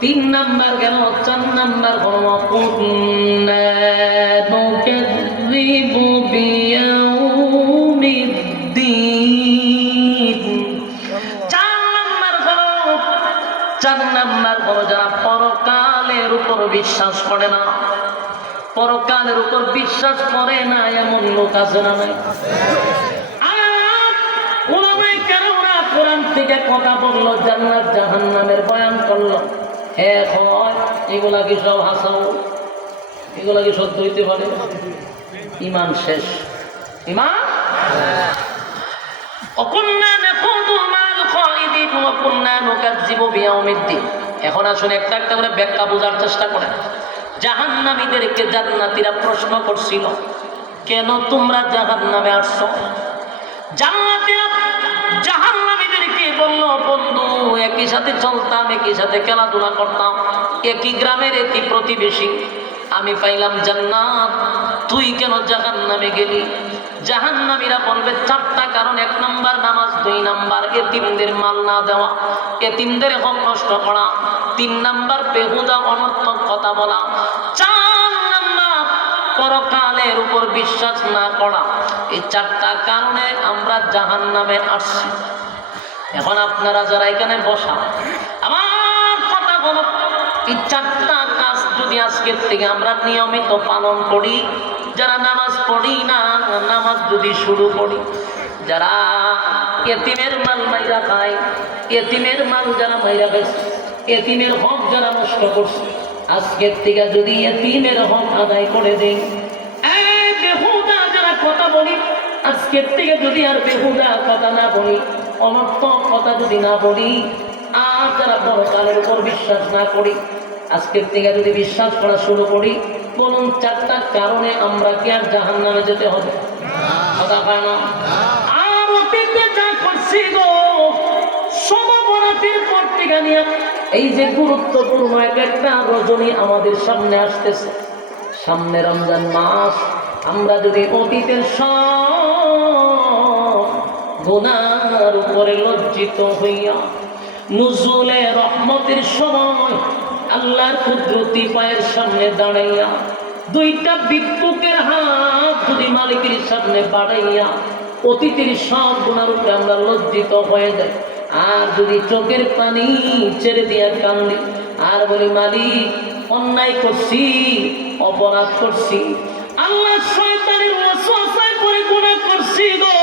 3 নাম্বার গেল, 4 নাম্বার হলো 4 নাম্বার হলো যারা পরকালের উপর বিশ্বাস করে না। পরকালের উপর বিশ্বাস করে না এমন লোক আছে না? নাই? কোরআন থেকে কথা বললো, জান্নাত জাহান্নামের বয়ান করলো, এগুলা কি সব হাসাও? এগুলা কি সত্য হইতে পারে? ইমান শেষ। ইমান এখন আসুন একটা একটা করে ব্যাখ্যা বোঝার চেষ্টা করেন। জাহান্নামীদেরকে জান্নাতীরা প্রশ্ন করছিল, কেন তোমরা জাহান্নামে আসছো? জান্নাতীরা জাহান্নামীদেরকে বলল, বন্ধু একই সাথে চলতাম, একই সাথে খেলাধুলা করতাম, একই গ্রামের একই প্রতিবেশী, আমি পাইলাম জান্নাত, তুই কেন জাহান্নামে গেলি? জাহান্নামীরা বলবে 4টা কারণ। 1 নাম্বার নামাজ, 2 নাম্বার এতিমদের মাল না দেওয়া, এতিমদের হক নষ্ট করা, 3 নাম্বার বেহুদা অনর্থক কথা বলা, 4 নাম্বার পরকালের উপর বিশ্বাস না করা। এই 4টা কারণে আমরা জাহান্নামে আসছি। এখন আপনারা যারা এখানে বসা, আমার কথা বলো, এই 4টা কাজ যদি আজকের থেকে আমরা নিয়মিত পালন করি, যারা নামাজ পড়ি না, নামাজ যদি শুরু করি, যারা এতিমের মাল মাইরা খায়, এতিমের মাল যারা মাইরা গেছে, এতিমের হক যারা নষ্ট করছে, আজকের থেকে যদি এতিমের হক আদায় করে দেই, বেহুদা যারা কথা বলি, আজকের থেকে যদি আর বেহুদা কথা না বলি, অনর্থক কথা যদি না বলি, আর যারা পরকালের উপর বিশ্বাস না করি, আজকের থেকে যদি বিশ্বাস করা শুরু করি, বলুন 4টা কারণে আমরা কি আর জাহান্নামে যেতে হবে? কথা হয় না? আর অতীতে যা করছি গো, সমাবরাতের পর থেকে নিয়ে এই যে গুরুত্বপূর্ণ একটা রজনী আমাদের সামনে আসতেছে, সামনে রমজান মাস, আমরা যদি অতীতের সব গুনার উপরে লজ্জিত হইয়া নুজুলে রহমতের সময় আল্লাহর কুদরতি পায়ের সামনে দাঁড়াইয়া দুইটা বিক্ষুকের হাত যদি মালিকের সামনে বাড়াইয়া অতীতের সব গুনার উপরে আমরা লজ্জিত হয়ে যাই। আর যদি চোখের পানি ছেড়ে দিয়া কান্দি আর বলি মালিক অন্যায় করছি, অপরাধ করছি, আল্লাহ শয়তানের ওয়াসওয়াসায় পড়ে গুনাহ করছি গো,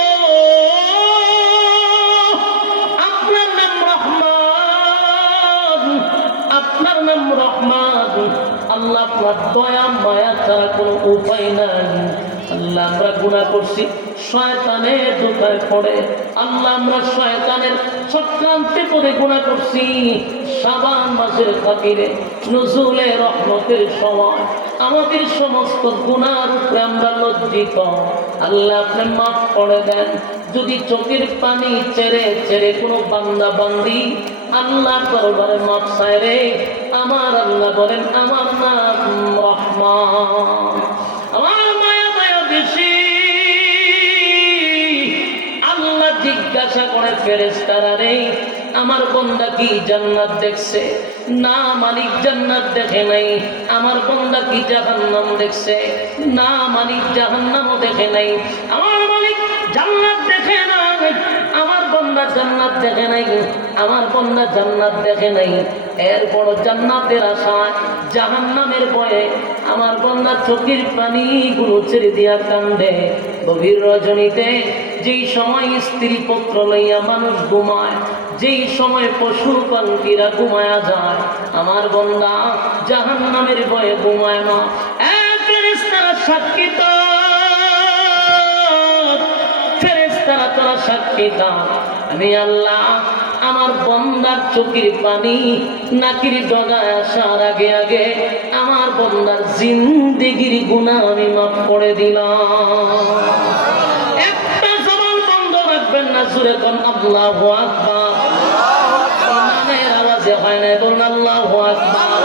আপনার নাম রহমান, আপনার নাম রহমান, আল্লাহ আপনার দয়া মায়া ছাড়া কোনো উপায় নাই। আল্লাহ আমরা গুনাহ করছি, শয়তানের ধোঁকায় পড়ে, আল্লাহ আমরা শয়তানের চক্রান্তে পড়ে গুনাহ করছি। শাবান মাসের খাতিরে নজুলে রহমতের সময় আমাদের সমস্ত গুনার উপরে আমরা লজ্জিত, আল্লাহ আপনি মাফ করে দেন। যদি চোখের পানি ছেড়ে ছেড়ে কোনো বান্দা বান্দি আল্লাহ দরবারে মাফ চায় রে, আমার আল্লাহ বলেন আমার নাম রহমান, আমার মায়া মায়া বেশি। আল্লাহ জিজ্ঞাসা করে ফেরেশতারা রে আমার বান্দা কি জান্নাত দেখছে? না মালিক জান্নাত দেখে নাই। আমার বান্দা কি জাহান্নাম দেখছে? না মালিক জাহান্নামও দেখে নাই। আমার মালিক জান্নাত দেখে নাই, আমার বান্দা জান্নাত দেখে নাই, আমার বান্দা জান্নাত দেখে নাই। এরপর জান্নাতের আশায় জাহান্নামের ভয়ে আমার বান্দা চোখের পানি গুলো ছেড়ে দিয়া কান্দে। গভীর রজনীতে যেই সময় স্ত্রী পুত্র লইয়া মানুষ ঘুমায়, যেই সময় পশু পাখিরা ঘুমায়া যায়, আমার বান্দা জাহান্নামের ভয়ে ঘুমায় না। ফেরেশতারা সাক্ষী দাও, ফেরেশতারা তোরা সাক্ষী দাও, আমি আল্লাহ আমার বান্দার চোখের পানি নাকির ডগায় আসার আগে আগে আমার বান্দার জিন্দেগির গুনাহ আমি মাফ করে দিলাম। একটা জবান বন্ধ রাখবেন না, জোরে কোন আল্লাহু আকবার। নামের আওয়াজে হয় না, বলুন আল্লাহু আকবার।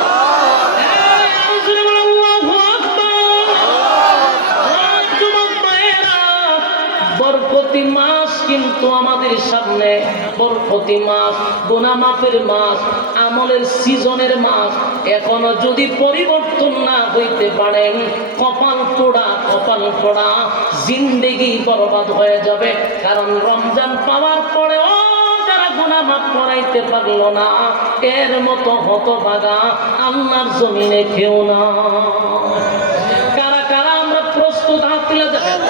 বরকতি মাস কিন্তু আমাদের সামনে, বরকতি মাস, গুনাহ মাফের মাস, আমলের সিজনের মাস। এখনো যদি পরিবর্তন না হইতে পারেন, কপাল পোড়া, কপাল পোড়া, জিন্দেগি বরবাদ হয়ে যাবে। কারণ রমজান পাওয়ার পরেও যারা গুনাহ মাফ করাইতে পারলো না, এর মতো হতভাগা আল্লাহর জমিনে কেউ না। কারা কারা আমরা প্রস্তুত? হাত তুলে দেখেন।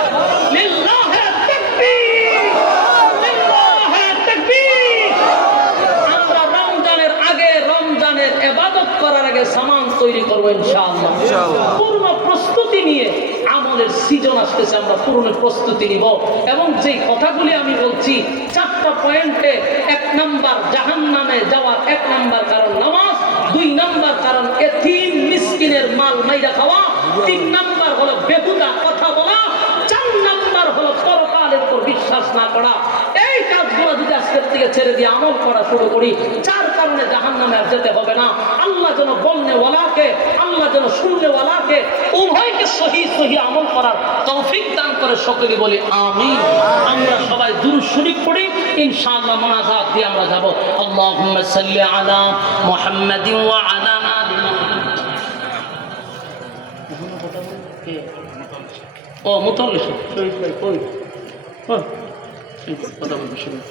লিল্লাহি তাকবীর, লিল্লাহি তাকবীর। আমরা রমজানের আগে, রমজানের ইবাদত করার আগে সামান তৈরি করবো ইনশাআল্লাহ। পূর্ণ প্রস্তুতি নিয়ে আমলের সিজন আসতেছে, আমরা পূর্ণ প্রস্তুতি নিব। এবং যে কথাগুলি আমি বলছি 4টা পয়েন্টে, 1 নাম্বার জাহান্নামে যাওয়ার 1 নাম্বার কারণ নামাজ, 2 নাম্বার কারণ এতিম মিসকিনের মাল মাইরা খাওয়া, 3 নাম্বার হলো বেহুদা কথা বলা, 4 নাম্বার হলো পরকালের উপর বিশ্বাস না করা। এই কাজগুলো যদি আজকের থেকে ছেড়ে দিয়ে আমল করা শুরু করি, 4 কারণে জাহান্নামে আর যেতে হবে না। আল্লাহ যেন বলনেওয়ালাকে, আল্লাহ যেন শুননেওয়ালাকে উভয়কে সহি সহি আমল করার তৌফিক দান করে, সকলে বলি আমিন। আমরা সবাই দুরূদ শরীফ পড়ি, ইনশাআল্লাহ মোনাজাত দিয়ে আমরা যাব। আল্লাহুম্মা সাল্লি আলা মুহাম্মাদিন ওয়া আলা আলি মুহাম্মাদ। ও মুতাল্লিশ শরীফ ভাই কই? হ্যাঁ কথা বলবো শুনুন।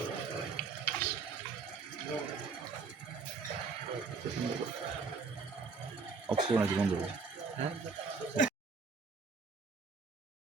অক্সিজেন আছে বন্ধ। হ্যাঁ